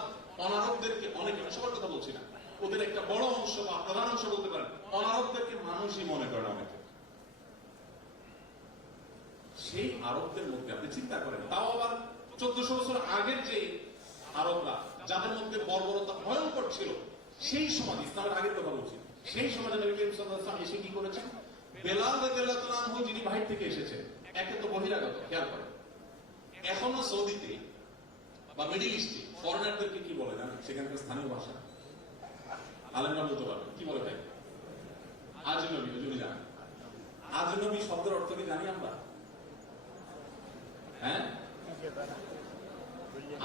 অনারবদেরকে, অনেকে, সবার কথা বলছি না, ওদের একটা বড় অংশ বা প্রধান অংশ বলতে পারেন, অনারবদেরকে মানুষই মনে করেন অনেকে। সেই আরবদের মধ্যে আপনি চিন্তা করেন, তাও আবার 1400 বছর আগের যে আরবরা, যাদের মধ্যে বর্বরতা ভয়ঙ্কর ছিল, সেই সমাজ, ইসলামের আগের কথা বলছি, সেই সমাজে নবী করিম সাল্লাল্লাহু আলাইহি ওয়াসাল্লাম এসে কি করেছেন? বেলাল রাদিয়াল্লাহু তাআলা আনহু যিনি বাহির থেকে এসেছেন, একে তো বহিরাগত, খেয়াল করেন, এখনো সৌদিতে বা মিডল ইস্টে ফরেনারদেরকে কি বলে জানেন? সেখানকার স্থানীয় ভাষা আলেমরা বলতে পারবেন কি বলে? ভাই আজনবী, যদি জানেন আজনবী শব্দের অর্থ কি জানি আমরা? হ্যাঁ,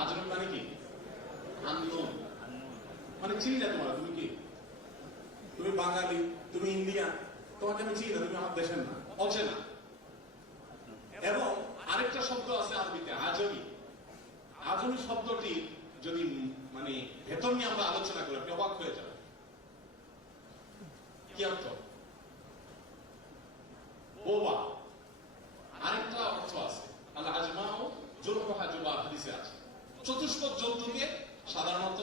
আজনবী মানে কি? আননোন, মানে চিনি না তোমার, তুমি কি, তুমি বাঙালি, তুমি ইন্ডিয়ান, তোমাকে আমি চিনি না, তুমি আমার দেশের না, অচেনা। এবং আরেকটা শব্দ আছে আরবিতে, আজমি। আজমি শব্দটি যদি মানে ভেতর নিয়ে আমরা আলোচনা করি, আপনি অবাক হয়ে যাবেন। কি অর্থ? বোবা। আরেকটা অর্থ আছে, আল আজমাউ জুরহুহা, জুবা হাদিসে আছে, চতুষ্পদ জন্তুকে সাধারণত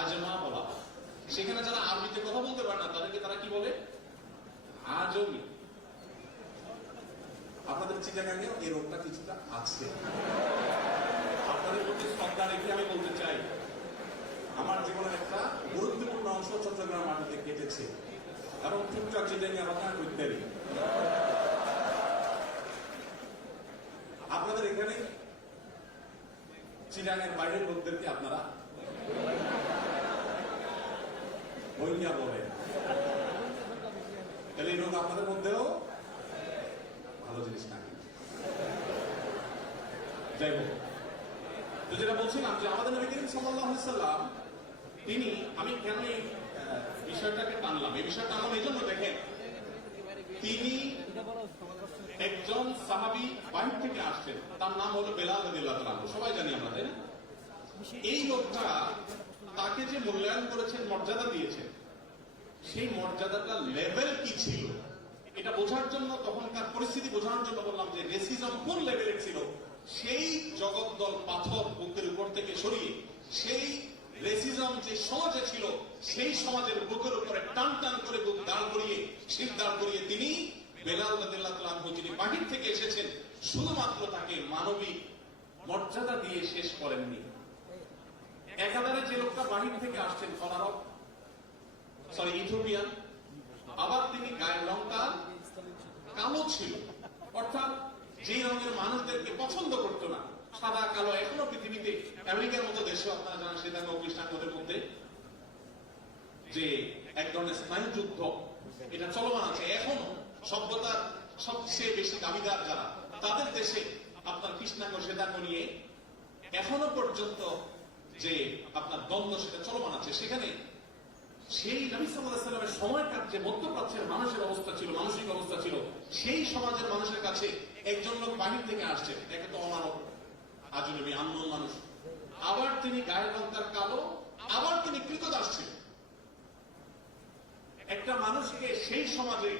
আজমা বলা হয়। সেখানে যারা আরবিতে কথা বলতে পারে না, তাদেরকে তারা কি বলে? আজমি। আপনাদের চিটাগাংয়ে এই রোগটা কিছুটা আছে। আপনাদের প্রতি শ্রদ্ধা রেখে আমি বলতে চাই, আমার জীবনের একটা গুরুত্বপূর্ণ অংশ চট্টগ্রাম মাটিতে কেটেছে, এবং টুকটাক চিটাগাং আলোচনা করতে পারি। আপনাদের এখানে চিটাগাংয়ের বাইরের লোকদেরকে আপনারা বইয়া বলে, তাহলে এই রোগ আপনাদের মধ্যেও ভালো জিনিস না। যাই হোক, তো যেটা বলছিলাম যে আমাদের নবী করিম সাল্লাল্লাহু আলাইহি ওয়াসাল্লাম তিনি, আমি কেন এই বিষয়টাকে টানলাম, এই বিষয়টা টানলাম এই জন্য, দেখেন, তিনি একজন সাহাবী বাহির থেকে আসছেন, তার নাম হলো বেলাল রাদিয়াল্লাহু তাআলা আনহু, সবাই জানি আমরা, তাই না? এই লোকটা, তাকে যে মূল্যায়ন করেছেন, মর্যাদা দিয়েছেন, সেই মর্যাদাটা লেভেল কি ছিল এটা বোঝার জন্য, তখনকার পরিস্থিতি বোঝানোর জন্য বললাম যে রেসিজম কোন লেভেলের ছিল। সেই জগদ্দল পাথর বুকের উপর থেকে সরিয়ে, সেই রেসিজম যে সমাজে ছিল, সেই সমাজের বুকের উপরে টান টান করে বুক দাঁড় করিয়ে, শির দাঁড় করিয়ে তিনি বেলাল রাদিয়াল্লাহু তাআলা আনহু, যিনি বাহির থেকে এসেছেন, শুধুমাত্র তাকে মানবিক মর্যাদা দিয়ে শেষ করেননি। একাধারে যে লোকটা বাহির থেকে আসছেন, অনারব, ইথিওপিয়ান, আবার তিনি গায়ের রংটা কালো ছিল, অর্থাৎ যে রঙের মানুষদেরকে পছন্দ করতো না, সাদা কালো। এখনো পৃথিবীতে আমেরিকার মতো দেশে আপনারা জানেন, শ্বেতাঙ্গ খ্রিস্টানদের মধ্যে যে এক ধরনের স্নায়ু যুদ্ধ এটা চলমান আছে এখনো। সভ্যতার সবচেয়ে বেশি দাবিদার যারা, তাদের দেশে আপনার কৃষ্ণাঙ্গ শ্বেতাঙ্গ নিয়ে এখনো পর্যন্ত যে আপনার দ্বন্দ্ব সেটা চলমান আছে। সেখানে সেই নবী সাল্লাল্লাহু আলাইহি ওয়াসাল্লামের সময়কার যে মধ্যপ্রাচ্যের মানুষের অবস্থা ছিল, মানসিক অবস্থা ছিল, সেই সমাজের মানুষের কাছে একজন লোক বাহির থেকে আসছে, একে তো অমানব, আজনবী, আননোন মানুষ, আবার তিনি গায়ের রং তার কালো, আবার তিনি কৃতদাস ছিলেন। একটা মানুষকে সেই সমাজে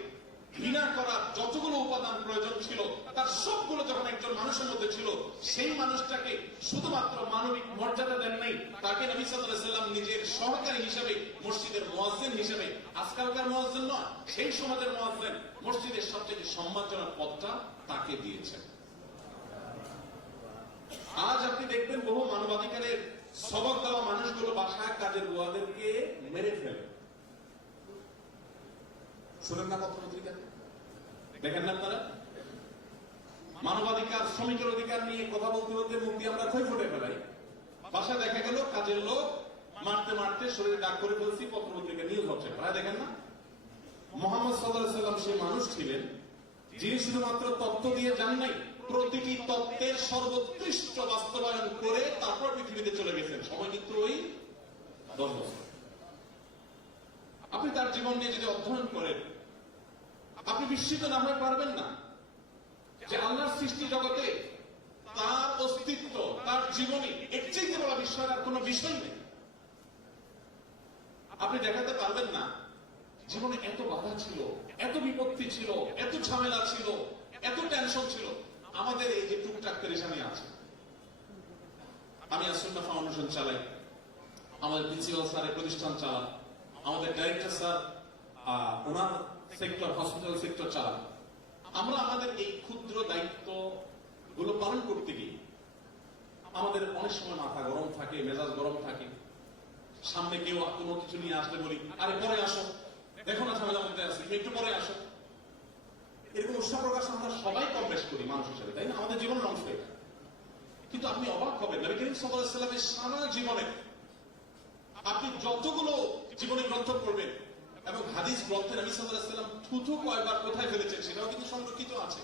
ঘৃণা করার যতগুলো উপাদান প্রয়োজন ছিল, তার সবগুলো যখন একজন মানুষের মধ্যে ছিল, সেই মানুষটাকে শুধুমাত্র মানবিক মর্যাদা দেন নাই, তাকে নবী সাল্লাল্লাহু আলাইহি ওয়াসাল্লাম নিজের সহকারী হিসেবে, মসজিদের মুয়াজ্জিন হিসেবে, আজকালকার মুয়াজ্জিন নয়, সেই সমাজের মুয়াজ্জিন, মসজিদের সবচেয়ে সম্মানজনক পদটা তাকে দিয়েছেন। আজ আপনি দেখবেন বহু মানবাধিকারের সবক দেওয়া মানুষগুলো বাসায় কাজের বুয়াদেরকে মেরে ফেলে। শুনেন না পত্রপত্রিকাতে, দেখেন না আপনারা? মানবাধিকার, শ্রমিকের অধিকার নিয়ে কথা বলতে বলতে মুখ দিয়ে আমরা ক্ষয় ফুটে ফেলাই। বাসায় দেখা গেল কাজের লোক মারতে মারতে শরীরে দাগ করে ফেলছি, পত্রপত্রিকা নিউজ হচ্ছে, প্রায় দেখেন না? মুহাম্মদ সাল্লাল্লাহু আলাইহি সাল্লাম সেই মানুষ ছিলেন যিনি শুধুমাত্র তত্ত্ব দিয়ে যান নাই, প্রতিটি তত্ত্বের সর্বোৎকৃষ্ট বাস্তবায়ন করে তারপর পৃথিবীতে চলে গেছেন। সময় কিন্তু ওই 10 বছর। আপনি তার জীবন নিয়ে যদি অধ্যয়ন করেন, আপনি বিস্মিত না হয়ে পারবেন না যে আল্লাহর সৃষ্টি জগতে তার অস্তিত্ব, তার জীবনী, এর চাইতে বড় বিষয়ের আর কোনো বিষয় নেই। আপনি দেখাতে পারবেন না জীবনে এত বাধা ছিল, এত বিপত্তি ছিল, এত ঝামেলা ছিল, এত টেনশন ছিল। আমাদের এই যে টুকটাক পেরেশানি আছে। আমি আসুন্নাহ ফাউন্ডেশন চালাই, আমাদের প্রিন্সিপাল স্যারের প্রতিষ্ঠান চালান, আমাদের ডাইরেক্টর স্যার ওনার সেক্টর, হসপিটাল সেক্টর চালান। আমরা আমাদের এই ক্ষুদ্র দায়িত্ব গুলো পালন করতে গিয়ে আমাদের অনেক সময় মাথা গরম থাকে, মেজাজ গরম থাকে। সামনে কেউ কোনো কিছু নিয়ে আসলে বলি, আরে পরে আসো, দেখো না ঝামেলার মধ্যে আছি, একটু পরে আসো। এরকম উৎসাহ প্রকাশ আমরা সবাই কম বেশ করি মানুষ হিসেবে, তাই না? আমাদের জীবনের অংশ এটা। কিন্তু আপনি অবাক হবেন, নবী করিম সাল্লাল্লাহু আলাইহি ওয়াসাল্লামের সারা জীবনে আপনি যতগুলো জীবনী গ্রন্থ পড়বেন এবং হাদিস গ্রন্থে নবী সাল্লাল্লাহু আলাইহি ওয়াসাল্লাম থুথু কয়বার কোথায় ফেলেছেন সেটাও কিন্তু সংরক্ষিত আছে।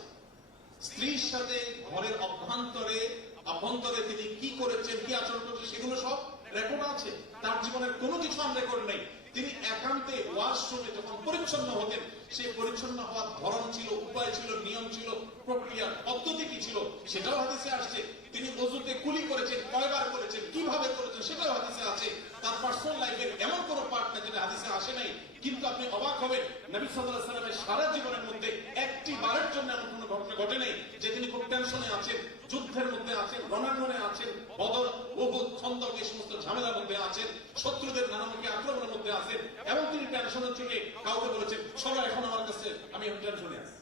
স্ত্রীর সাথে ঘরের অভ্যন্তরে তিনি কি করেছেন, কি আচরণ করেছেন, সেগুলো সব রেকর্ড আছে। তার জীবনের কোনো কিছু আর রেকর্ড নেই। তিনি একান্তে ওয়াশরুমে যখন পরিচ্ছন্ন হতেন, সেই পরিচ্ছন্ন হওয়ার ধরন ছিল, উপায় ছিল, নিয়ম ছিল, প্রক্রিয়া পদ্ধতি কি ছিল সেটাও হাদিসে আসছে। তিনি ওযুতে কুলি করেছেন, কয়বার করেছেন, কিভাবে করেছেন সেটাও হাদিসে আছে। তার পার্সোনাল লাইফের এমন কোনো পার্ট না যেটা হাদিসে আসে নাই। কিন্তু আপনি অবাক হবেন, নবী সাল্লাল্লাহু আলাইহি ওয়াসাল্লামের সারা জীবনের মধ্যে একটি বারের জন্য এমন কোনো ঘটনা ঘটে নাই যে তিনি খুব টেনশনে আছেন, যুদ্ধের মধ্যে আছেন, রণাঙ্গনে আছেন, বদর, উহুদ, খন্দক, এই সমস্ত ঝামেলার মধ্যে আছেন, শত্রুদের নানামুখী আক্রমণের মধ্যে আছেন, এবং তিনি টেনশনের চোখে কাউকে বলেছেন, সবাই এখন আমার কাছে, আমি টেনশনে আছি।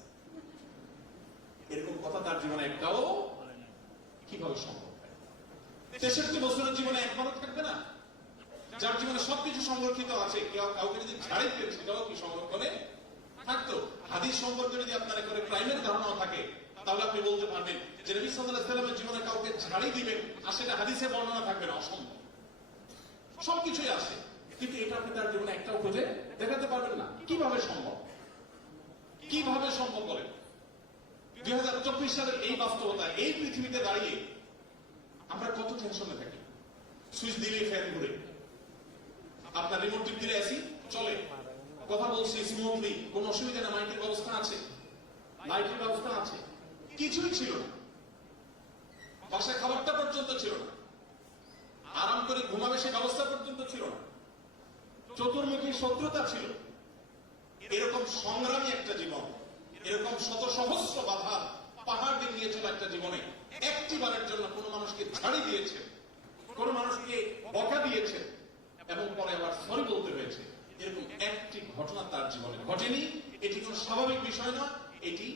এরকম কথা তার জীবনে একটাও কিভাবে সম্ভব? 63 বছরের জীবনে একবারও থাকবে না? যার জীবনে সবকিছু সংরক্ষিত আছে, কাউকে যদি ছাড়ি দেন সেটাও কি সংরক্ষণে থাকতো? হাদিস সম্পর্কে যদি আপনার করে প্রাইমের ধারণা থাকে, তাহলে আপনি বলতে পারবেন যে নবী সাল্লাল্লাহু আলাইহি ওয়াসাল্লামের জীবনে কাউকে ছাড়ি দিবেন আর সেটা হাদিসে বর্ণনা থাকবে না, অসম্ভব। সবকিছুই আছে, কিন্তু এটা আপনি তার জীবনে একটাও খুঁজে দেখাতে পারবেন না। কিভাবে সম্ভব? কিভাবে সম্ভব বলেন? 2024 সালের এই বাস্তবতা, এই পৃথিবীতে দাঁড়িয়ে আমরা কত টেনশনে থাকি। সুইচ দিলেই ফ্যান ঘুরে, আপনার রিমোট টিপ দিলে এসি চলে, কথা বলছি স্মুথলি, কোন অসুবিধা না, মাইকের ব্যবস্থা আছে, লাইটের ব্যবস্থা আছে, কিছুই ছিল না। বাসায় খাবারটা পর্যন্ত ছিল না, আরাম করে ঘুমাবে সে ব্যবস্থা পর্যন্ত ছিল না, চতুর্মুখী শত্রুতা ছিল। এরকম সংগ্রামী একটা জীবন, এরকম শত সহস্র বাধা পাহাড় ডিঙিয়েছিল একটা জীবনে, একটি বারের জন্য কোন মানুষকে ছাড়ি দিয়েছে, কোন মানুষকে বকা দিয়েছে এবং পরে আবার সরি বলতে হয়েছে, এরকম একটি ঘটনা তার জীবনে ঘটেনি। এটি কোন স্বাভাবিক বিষয় না, এটি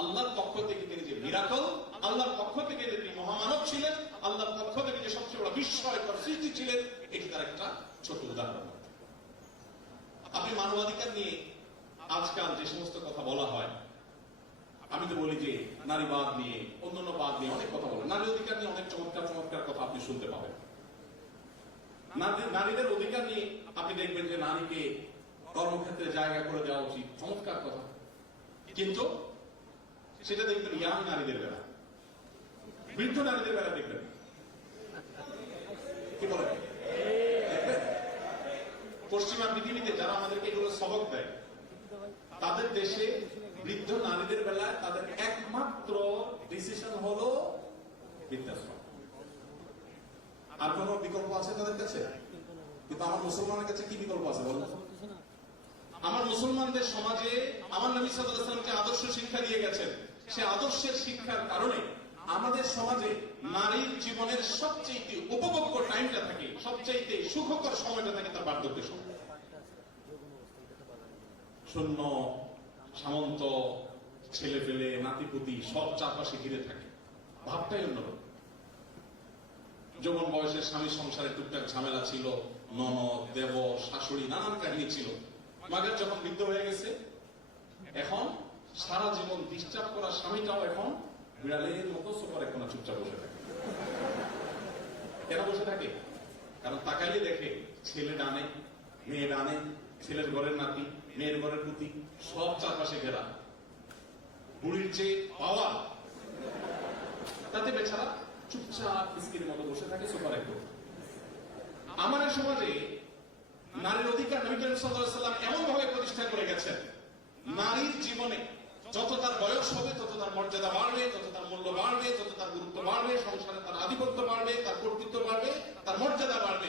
আল্লাহর পক্ষ থেকে তিনি যে মিরাকল, আল্লাহর পক্ষ থেকে তিনি মহামানব ছিলেন, আল্লাহর পক্ষ থেকে যে সবচেয়ে বড় বিস্ময়কর সৃষ্টি ছিলেন, এটি তার একটা ছোট উদাহরণ। আপনি মানবাধিকার নিয়ে আজকাল যে সমস্ত কথা বলা হয়, আমি তো বলি যে নারীবাদ নিয়ে, অন্যান্য বাদ নিয়ে অনেক কথা বলেন, নারী অধিকার নিয়ে অনেক চমৎকার চমৎকার কথা আপনি শুনতে পাবেন। নারীদের অধিকার নিয়ে আপনি দেখবেন যে নারীকে কর্মক্ষেত্রে জায়গা করে দেওয়া উচিত, চমৎকার কথা। কিন্তু সেটা দেখবেন ইয়াং নারীদের বেলা, বৃদ্ধ নারীদের বেলা দেখবেন কি বলে, পশ্চিমা পৃথিবীতে যারা আমাদেরকে এগুলো সবক দেয়, তাদের দেশে বৃদ্ধ নারীদের বেলায় তাদের একমাত্র ডিসিশন হলো বৃদ্ধাশ্রম। আর কোন বিকল্প আছে তাদের কাছে? কিন্তু আমার মুসলমানের কাছে কি বিকল্প আছে বলুন? আমার মুসলমানদের সমাজে আমার নবী সাল্লাল্লাহু আলাইহি ওয়াসাল্লাম যে আদর্শ শিক্ষা দিয়ে গেছেন, সে আদর্শের শিক্ষার কারণে আমাদের সমাজে নারীর জীবনের সবচেয়ে উপভোগ্য টাইমটা থাকে, সবচেয়ে সুখকর সময়টা থাকে তার বার্ধক্যের সময়। শূন্য, সামন্ত, ছেলে পেলে, নাতিপুতি সব চারপাশে ঘিরে থাকে, ভাবটাই অন্যরকম। যৌবন বয়সের স্বামী সংসারে টুকটাক ঝামেলা ছিল, ননদ, দেবর, শাশুড়ি, নানান কাহিনী ছিল। মাগের যখন বৃদ্ধ হয়ে গেছে, এখন সারা জীবন ডিস্টার্ব করা স্বামীটাও এখন বিড়ালের মতো সোফার কোণে চুপচাপ বসে থাকে। কেন বসে থাকে? কারণ তাকাইলে দেখে ছেলে ডানে, মেয়ে ডানে, ছেলের ঘরের নাতি, মেয়ের ঘরের পুতি, সব চারপাশে ঘেরা। বুড়ির চেয়ে পাওয়া, তাতে বেচারা চুপচাপ মিসকিনের মতো বসে থাকে সোফার একটু। আমাদের সমাজে নারীর অধিকার নবী করিম সাল্লাল্লাহু আলাইহি ওয়াসাল্লাম এমন ভাবে প্রতিষ্ঠা করে গেছেন, নারীর জীবনে যত তার বয়স হবে তত তার মর্যাদা বাড়বে, তত তার মূল্য বাড়বে, তত তার গুরুত্ব বাড়বে, সংসারে তার আধিপত্য বাড়বে, তার কর্তৃত্ব বাড়বে, তার মর্যাদা বাড়বে।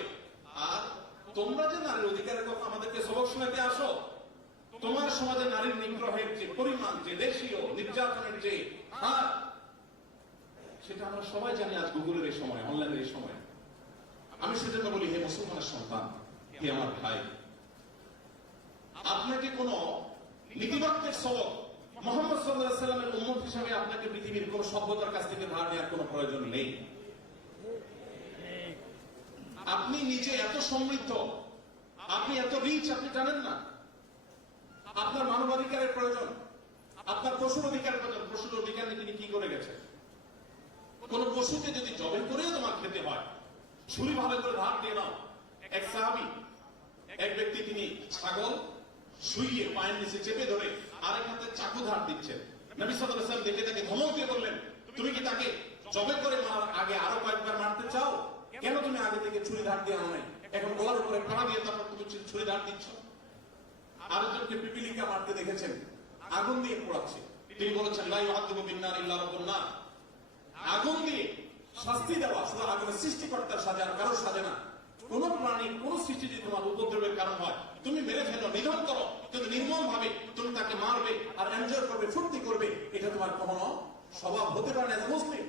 আর তোমরা যে নারীর অধিকারের কথা আমাদেরকে সবক শোনাতে আসো, তোমার সমাজে নারীর নিগ্রহের যে পরিমাণ, যে দেশীয় নির্যাতনের যে হার, সেটা আমরা সবাই জানি আজ গুগলের এই সময়, অনলাইনের এই সময়। আমি সেজন্য বলি, হে মুসলমানের সন্তান, হে আমার ভাই, আপনাকে কোন নীতিবাক্যের সবক মুহাম্মদ সাল্লাল্লাহু আলাইহি ওয়াসাল্লামের উম্মত হিসেবে আপনাকে পৃথিবীর কোন সভ্যতার কাছ থেকে ধার নেওয়ার কোন প্রয়োজন নেই। আপনি নিজে এত সমৃদ্ধ, আপনি এত রিচ, আপনি জানেন না। আপনার মানবাধিকারের প্রয়োজন, আপনার পশুর অধিকার প্রয়োজন। পশুর অধিকার নিয়ে তিনি কি করে গেছেন? কোন পশুকে যদি জবাই করেও তোমার খেতে হয়, ছুরি ভালো করে ধার দিয়ে নাও। এক সাহাবী, এক ব্যক্তি, তিনি ছাগল শুইয়ে পায়ের নিচে চেপে ধরে আরেক হাতে চাকু ধার দিচ্ছেন। নবী সাল্লাল্লাহু আলাইহি ওয়াসাল্লাম দেখে তাকে ধমক দিয়ে বললেন, তুমি কি তাকে জবাই করে মারার আগে আরো কয়েকবার মারতে চাও? কেন তুমি আগে থেকে ছুরি ধার দিয়ে আনো নাই? এখন গলার উপরে কাঁড়া দিয়ে তারপর তুমি ছুরি ধার দিচ্ছ। আরেকজনকে পিপিলিকা মারতে দেখেছেন, আগুন দিয়ে পোড়াচ্ছে। তিনি বলেছেন, লা ইউআযযিবু বিন-নার ইল্লা রাব্বুন নার। আগুন দিয়ে শাস্তি দেওয়া শুধু আগুনের সৃষ্টিকর্তার সাজে, আর কারোর সাজে না। কোন প্রাণী, কোন সৃষ্টি যদি তোমার উপদ্রবের কারণ হয়, তুমি মেরে ফেলো, নিধন করো, কিন্তু নির্মম ভাবে তুমি তাকে মারবে আর এনজয় করবে, ফুর্তি করবে, এটা তোমার কখনো স্বভাব হতে পারে না। মুসলিম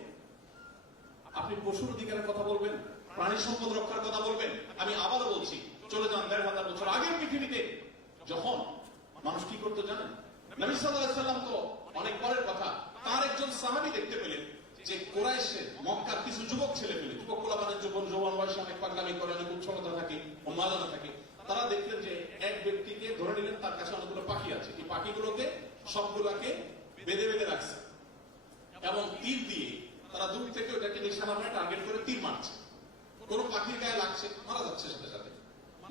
আপনি পশুর অধিকারের কথা বলবেন, প্রাণী সম্পদ রক্ষার কথা বলবেন। আমি আবারও বলছি, চলে যান ১৫০০ বছর আগের পৃথিবীতে, যখন মানুষ কি করতে জানেন? নবী সাল্লাল্লাহু আলাইহি ওয়াসাল্লাম তো অনেক পরের কথা, তার একজন সাহাবী দেখতে পেলেন যে কুরাইশের, মক্কার কিছু যুবক ছেলে পেলে, যুবক পোলাপানের যৌবন বয়সে অনেক পাগলামি করে, অনেক উচ্ছলতা থাকে, উন্মাদনা থাকে। তারা দেখলেন যে এক ব্যক্তিকে ধরে নিলেন, তার কাছে অনেকগুলো পাখি আছে, এই পাখিগুলোকে সবগুলাকে বেঁধে বেঁধে রাখছে এবং তীর দিয়ে তারা দূর থেকে ওটাকে নিশানা করে টার্গেট করে তীর মারছে। কোন পাখির গায়ে লাগছে, মারা যাচ্ছে সাথে সাথে।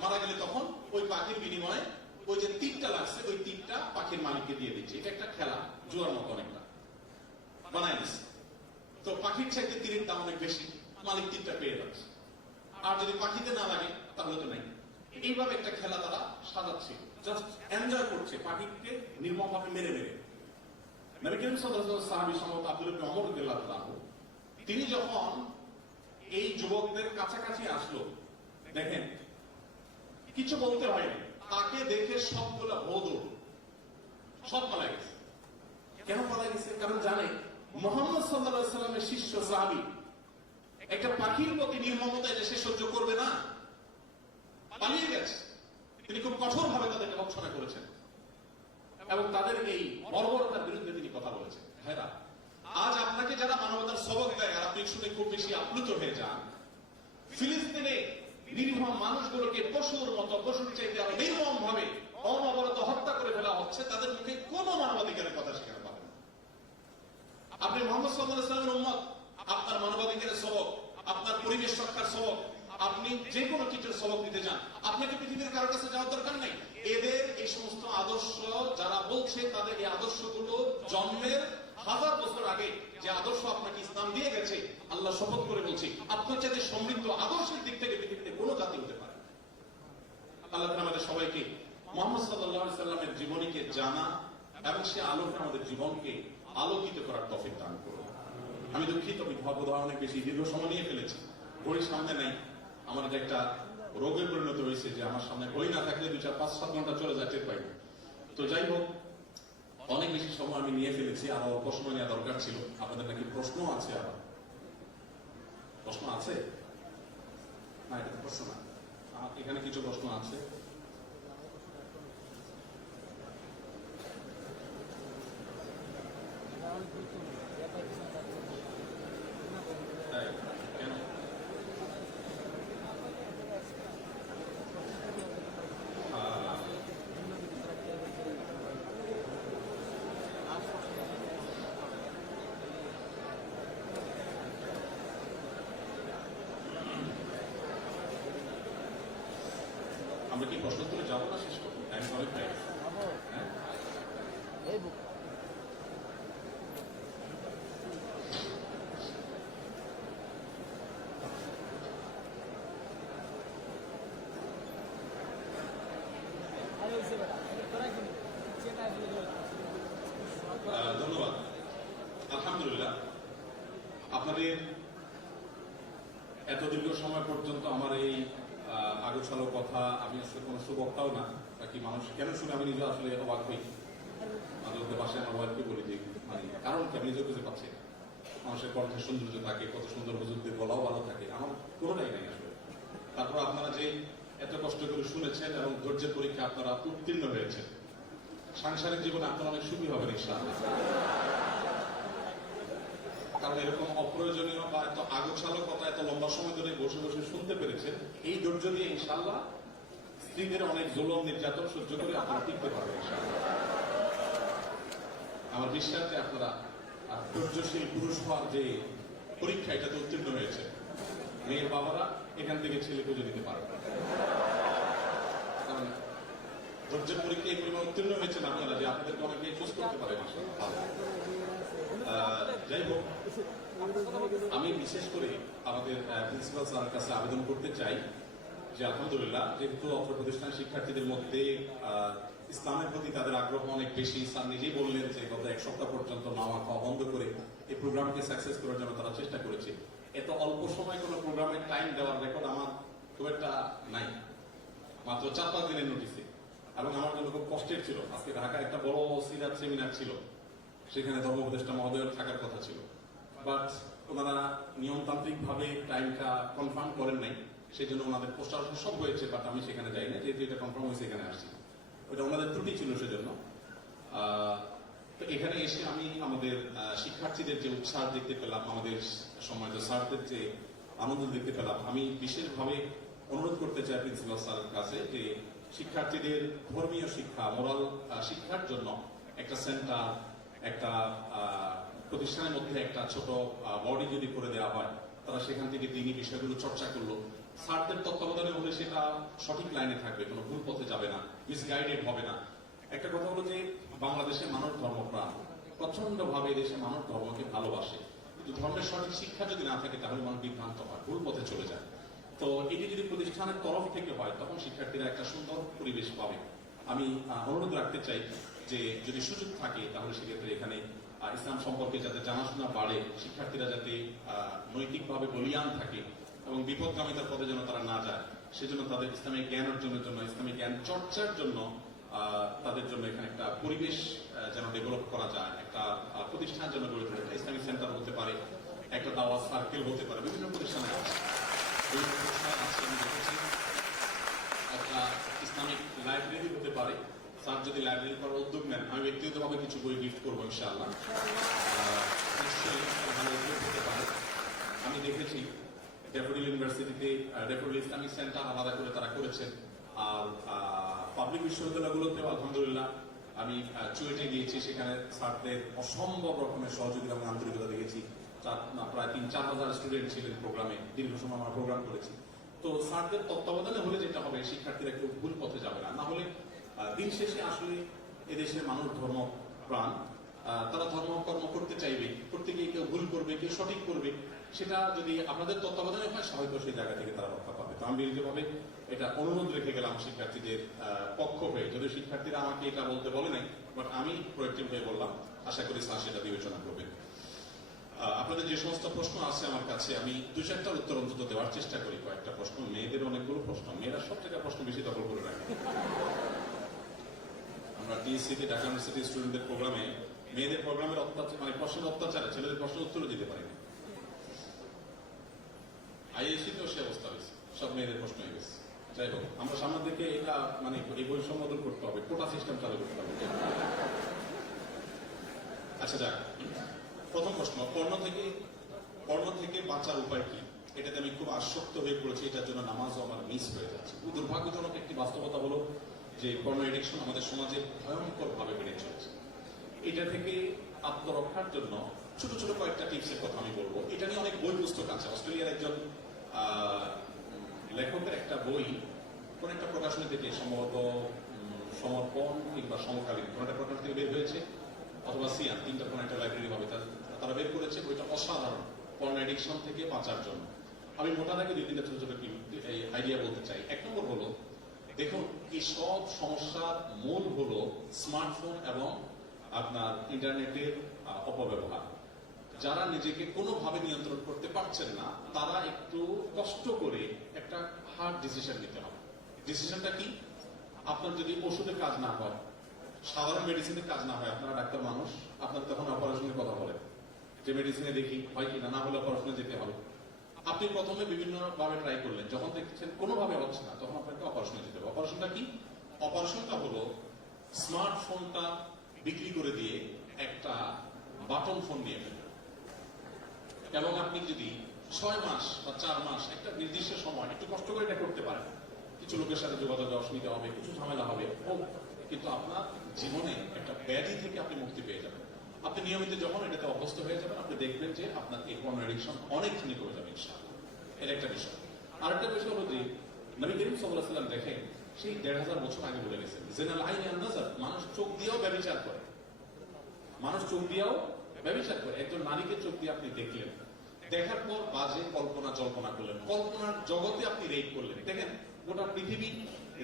মারা গেলে তখন ওই পাখির বিনিময়ে ওই যে তীরটা লাগছে, ওই তীরটা পাখির মালিককে দিয়ে দিচ্ছে। এটা একটা খেলা, জুয়ার মতো অনেকটা বানায় দিচ্ছে। তো পাখির চাইতে তীরের দাম অনেক বেশি, মালিক তীরটা পেয়ে যাচ্ছে। আর যদি পাখিতে না লাগে তাহলে তো নাই। এইভাবে একটা খেলা তারা সাজাচ্ছে, জাস্ট এনজয় করছে, পাখিকে নির্মমভাবে মেরে মেরে। নবী করিম সাল্লাল্লাহু আলাইহি ওয়াসাল্লাম সাহাবী সম্ভবত আব্দুল্লাহ ইবনে ওমর রাদিয়াল্লাহু আনহু, তিনি যখন এই যুবকদের কাছাকাছি আসলো, দেখেন কিছু বলতে হয়নি, তাকে দেখে সবগুলা ভোদ সব পালা গেছে। কেন পালা গেছে? কারণ জানে মুহাম্মদ সাল্লাল্লাহু আলাইহি ওয়াসাল্লামের শিষ্য সাহাবী একটা পাখির প্রতি নির্মমতা এটা সে সহ্য করবে না, পালিয়ে গেছে। তিনি খুব কঠোর ভাবে তাদেরকে ভৎসনা করেছেন এবং তাদের এই বর্বরতার বিরুদ্ধে তিনি কথা বলেছেন। ভাইরা, আজ আপনাকে যারা মানবতার সবক দেয় আর আপনি শুনে খুব বেশি আপ্লুত হয়ে যান, ফিলিস্তিনে নিরীহ মানুষগুলোকে পশুর মতো, পশুর চাইতে আরো নির্মম ভাবে অনবরত হত্যা করে ফেলা হচ্ছে, তাদের মুখে কোনো মানবাধিকারের কথা সেখানে পাবেন না। আপনি মুহাম্মদ সাল্লাল্লাহু আলাইহি ওয়াসাল্লামের উম্মত, আপনার মানবাধিকারের সবক, আপনার পরিবেশ রক্ষার সবক, আপনি যে কোনো কিছুর সবক নিতে চান, আপনাকে পৃথিবীর কারোর কাছে যাওয়ার দরকার নেই। এদের এই সমস্ত আদর্শ যারা বলছে, তাদের এই আদর্শগুলো জন্মের 1000 বছর আগে যে আদর্শ আপনাকে ইসলাম দিয়ে গেছে, আল্লাহ শপথ করে বলছি, আপনার চাইতে সমৃদ্ধ আদর্শের দিক থেকে পৃথিবীতে কোনো জাতি হতে পারে। আল্লাহ আমাদের সবাইকে মুহাম্মদ সাল্লাল্লাহু আলাইহি ওয়াসাল্লামের জীবনীকে জানা এবং সে আলোকে আমাদের জীবনকে আলোকিত করার তৌফিক দান করুন। আমি দুঃখিত, আমি বোধহয় অনেক বেশি দীর্ঘ সময় নিয়ে ফেলেছি। ঘড়ির সামনে নাই, আমার এটা একটা রোগে পরিণত হয়েছে যে আমার সামনে ঘড়ি না থাকলে 2, 4, 5, 7 ঘন্টা চলে যায়, টের পাই না। তো যাই হোক, অনেক বেশি সময় আমি নিয়ে ফেলেছি, আরো অল্প সময় নেওয়া দরকার ছিল। আপনাদের নাকি প্রশ্ন আছে? আবার প্রশ্ন আছে? না, এটা প্রশ্ন না, এখানে কিছু প্রশ্ন আছে। তাই কেন? আপনাদের এত দীর্ঘ সময় পর্যন্ত আমার এই আগোছালো কথা, আমি আসলে কোনো সুবক্তাও না, বাকি মানুষ কেন শুনে আমি নিজে আসলে অবাক হই। মাঝে মধ্যে বাসায় আমার ওয়াইফকে বলি যে মানে কারণ কি আমি নিজেও খুঁজে পাচ্ছি না। মানুষের কণ্ঠে সৌন্দর্য থাকে, কত সুন্দর হুজুরদের গলাও ভালো থাকে, আমার কোনোটাই নাই আসলে। তারপর আপনারা যে এত কষ্ট করে শুনেছেন এবং ধৈর্যের পরীক্ষা আপনারা উত্তীর্ণ হয়েছেন, সাংসারিক জীবনে আপনারা অনেক সুখী হবেন ইনশাআল্লাহ। কারণ এরকম অপ্রয়োজনীয় বা এত আগোছালো কথা এত লম্বা সময় ধরে বসে বসে শুনতে পেরেছেন, এই ধৈর্য দিয়ে ইনশাআল্লাহ স্ত্রীদের অনেক জুলুম নির্যাতন সহ্য করে আপনারা টিকতে পারবেন ইনশাআল্লাহ। আমার বিশ্বাস যে আপনারা ধৈর্যশীল পুরুষ হওয়ার যে পরীক্ষা এটাতে উত্তীর্ণ হয়েছে। মেয়ের বাবারা এখান থেকে ছেলে খুঁজে দিতে পারবে, কারণ ধৈর্যের পরীক্ষা এই পরিমাণ উত্তীর্ণ হয়েছেন আপনারা যে আপনাদেরকে অনেকে চুজ করতে পারে। যাই হোক, আমি বিশেষ করে আমাদের প্রিন্সিপাল স্যারের কাছে আবেদন করতে চাই যে আলহামদুলিল্লাহ যেহেতু অত্র প্রতিষ্ঠানের শিক্ষার্থীদের মধ্যে ইসলামের প্রতি তাদের আগ্রহ অনেক বেশি, স্যার নিজেই বললেন যে গত এক সপ্তাহ পর্যন্ত নাওয়া খাওয়া বন্ধ করে এই প্রোগ্রামকে সাকসেস করার জন্য তারা চেষ্টা করেছে। এত অল্প সময় কোনো প্রোগ্রামের টাইম দেওয়ার রেকর্ড আমার খুব একটা নাই, মাত্র 4-5 দিনের নোটিসে, এবং আমার জন্য খুব কষ্টের ছিল। আজকে ঢাকায় একটা বড় সিরাত সেমিনার ছিল, সেখানে ধর্ম উপদেষ্টা মহোদয়ের থাকার কথা ছিল, বাট ওনারা নিয়মতান্ত্রিক ভাবে টাইমটা কনফার্ম করেন নাই, সেই জন্য ওনাদের পোস্টার সব হয়েছে, বাট আমি সেখানে যাই না, যেহেতু এটা কনফার্ম হয়েছে এখানে আসছি। ওটা ওনাদের ত্রুটি ছিল সেজন্য। তো এখানে এসে আমি আমাদের শিক্ষার্থীদের যে উৎসাহ দেখতে পেলাম, আমাদের সম্মানিত স্যারদের যে আনন্দ দেখতে পেলাম, আমি বিশেষভাবে অনুরোধ করতে চাই প্রিন্সিপাল স্যারের কাছে যে শিক্ষার্থীদের ধর্মীয় শিক্ষা, মোরাল শিক্ষার জন্য একটা সেন্টার, একটা প্রতিষ্ঠানের মধ্যে একটা ছোট বডি যদি করে দেওয়া হয়, তারা সেখান থেকে দিনী বিষয়গুলো চর্চা করলো, স্যারদের তত্ত্বাবধানে হলে সেটা সঠিক লাইনে থাকবে, কোনো ভুল পথে যাবে না, মিসগাইডেড হবে না। একটা কথা হলো যে বাংলাদেশের মানুষ ধর্মপ্রাণ, প্রচন্ড ভাবে দেশের মানুষ ধর্মকে ভালোবাসে, কিন্তু ধর্মের সঠিক শিক্ষা যদি না থাকে তাহলে মানুষ বিভ্রান্ত হয়, ভুল পথে চলে যায়। তো এটি যদি প্রতিষ্ঠানের তরফ থেকে হয় তখন শিক্ষার্থীরা একটা সুন্দর পরিবেশ পাবে। আমি অনুরোধ রাখতে চাই যে যদি সুযোগ থাকে তাহলে সেক্ষেত্রে এখানে ইসলাম সম্পর্কে যাতে জানাশোনা বাড়ে, শিক্ষার্থীরা যাতে নৈতিকভাবে বলিয়ান থাকে এবং বিপদগামিতার পথে যেন তারা না যায়, সেজন্য তাদের ইসলামিক জ্ঞান অর্জনের জন্য, ইসলামিক জ্ঞান চর্চার জন্য তাদের জন্য এখানে একটা পরিবেশ যেন ডেভেলপ করা যায়, একটা প্রতিষ্ঠান যেন গড়ে তোলে, একটা ইসলামিক সেন্টার হতে পারে, একটা দাওয়াত সার্কেল হতে পারে, বিভিন্ন প্রতিষ্ঠানে আছে। একটা ইসলামিক লাইব্রেরি হতে পারে, স্যার যদি লাইব্রেরি করার উদ্যোগ নেন, আমি ব্যক্তিগতভাবে কিছু বই গিফট করবো ইনশাআল্লাহ। নিশ্চয়ই ভালো উদ্যোগ হতে পারে। আমি দেখেছি ড্যাফোডিল ইউনিভার্সিটিতে ড্যাফোডিল ইসলামিক সেন্টার আলাদা করে তারা করেছেন, আর পাবলিক বিশ্ববিদ্যালয়গুলোতেও আলহামদুলিল্লাহ আমি চুয়েটে গিয়েছি, সেখানে স্যারদের অসম্ভব রকমের সহযোগিতা এবং আন্তরিকতা দেখেছি। প্রায় 3-4 হাজার স্টুডেন্ট ছিলেন প্রোগ্রামে, দীর্ঘ সময় আমরা প্রোগ্রাম করেছি। তো স্যারদের তত্ত্বাবধানে হলে যেটা হবে, শিক্ষার্থীরা কেউ ভুল পথে যাবে না। না হলে দিন শেষে আসলে এদেশের মানুষ ধর্ম প্রাণ, তারা ধর্মকর্ম করতে চাইবে, করতে গিয়ে কেউ ভুল করবে, কেউ সঠিক করবে, সেটা যদি আপনাদের তত্ত্বাবধানে হয় হয়তো সেই জায়গা থেকে তারা রক্ষা পাবে। তো আমি ব্যক্তিগতভাবে এটা অনুরোধ রেখে গেলাম শিক্ষার্থীদের পক্ষ হয়ে, যদি শিক্ষার্থীরা আমাকে এটা বলতে বলে নাই, বাট আমি প্রয়োজনীয় হয়ে বললাম, আশা করি স্যার সেটা বিবেচনা করবেন। আপনাদের যে সমস্ত প্রশ্ন আছে আমার কাছে, আমি 2-4টার উত্তর অন্তত দেওয়ার চেষ্টা করি। কয়েকটা প্রশ্ন, মেয়েদের অনেকগুলো প্রশ্ন, মেয়েরা সব জায়গায় প্রশ্ন বেশি দখল করে রাখে। আমরা টিএসসিতে ঢাকা ইউনিভার্সিটি স্টুডেন্টদের প্রোগ্রামে মেয়েদের প্রোগ্রামের অত্যাচার, মানে প্রশ্নের অত্যাচারে ছেলেদের প্রশ্ন উত্তর দিতে পারি না। আইএসসিতেও সে অবস্থা হয়েছে, সব মেয়েদের প্রশ্ন হয়ে গেছে। যাই হোক, আমরা সামনের দিকে এটা মানে এই বৈষম্য দূর করতে হবে, কোটা সিস্টেম চালু করতে হবে। আচ্ছা যাক, প্রথম প্রশ্ন, পর্ণ থেকে বাঁচার উপায় কি? এটাতে আমি খুব আসক্ত হয়ে পড়েছি, এটার জন্য নামাজও আমার মিস হয়ে যাচ্ছে। দুর্ভাগ্যজনক একটি বাস্তবতা হলো যে পর্ন এডিকশন আমাদের সমাজে ভয়ঙ্কর ভাবে বেড়ে চলেছে। এটা থেকে আত্মরক্ষার জন্য ছোট ছোট কয়েকটা টিপসের কথা আমি বলবো। এটা নিয়ে অনেক বই পুস্তক আছে। অস্ট্রেলিয়ার একজন লেখকের একটা বই কোন একটা প্রকাশনী থেকে, সম্ভবত সমর্পণ কিংবা সমকালীন কোন একটা প্রকাশন থেকে বের হয়েছে, অথবা সিয়ান, তিনটা কোন একটা লাইব্রেরি হবে, তারা বের করেছে। বইটা অসাধারণ, পর্ন এডিকশন থেকে বাঁচার জন্য। আমি মোটা দাগে 2-3টা ছোট ছোট আইডিয়া বলতে চাই। 1 নম্বর হলো, দেখুন এই সব সমস্যার মূল হলো স্মার্টফোন এবং আপনার ইন্টারনেটের অপব্যবহার। যারা নিজেকে কোনোভাবে নিয়ন্ত্রণ করতে পারছেন না তারা একটু কষ্ট করে একটা হার্ড ডিসিশন নিতে হবে। ডিসিশনটা কি? আপনার যদি ওষুধে কাজ না হয়, সাধারণ মেডিসিনে কাজ না হয়, আপনারা ডাক্তার মানুষ, আপনার তখন অপারেশনের কথা বলেন যে মেডিসিনে দেখি হয় কিনা, না হলে অপারেশনে যেতে হবে। আপনি প্রথমে বিভিন্ন ভাবে ট্রাই করলেন, যখন দেখছেন কোনোভাবে হচ্ছে না তখন আপনাকে অপারেশনে যেতে হবে। অপারেশনটা কি? অপারেশনটা হলো স্মার্টফোনটা বিক্রি করে দিয়ে একটা বাটন ফোন নিয়ে ফেলবেন এবং আপনি যদি 6 মাস বা 4 মাস একটা নির্দিষ্ট সময় একটু কষ্ট করে এটা করতে পারেন, কিছু লোকের সাথে যোগাযোগে অসুবিধা হবে, কিছু ঝামেলা হবে, কিন্তু আপনার জীবনে একটা ব্যাধি থেকে আপনি মুক্তি পেয়ে যাবেন। আপনি নিয়মিত যখন এটাতে অভ্যস্ত হয়ে যাবেন, আপনি দেখবেন যে আপনার এই পর্ন এডিকশন অনেকখানি কমে যাবে ইনশাআল্লাহ। এর একটা বিষয়। আরেকটা বিষয় হলো যে নবী করিম সাল্লাল্লাহু আলাইহি ওয়াসাল্লাম দেখেন সেই 1500 বছর আগে বলে গেছেন, জিনাল আইনি আন নাযার, মানুষ চোখ দিয়েও ব্যভিচার করে। মানুষ চোখ দিয়েও ব্যভিচার করে। একজন নারীকে চোখ দিয়ে আপনি দেখলেন, দেখার পর বাজে কল্পনা জল্পনা করলেন, কল্পনার জগতে আপনি রেপ করলেন। দেখেন গোটা পৃথিবী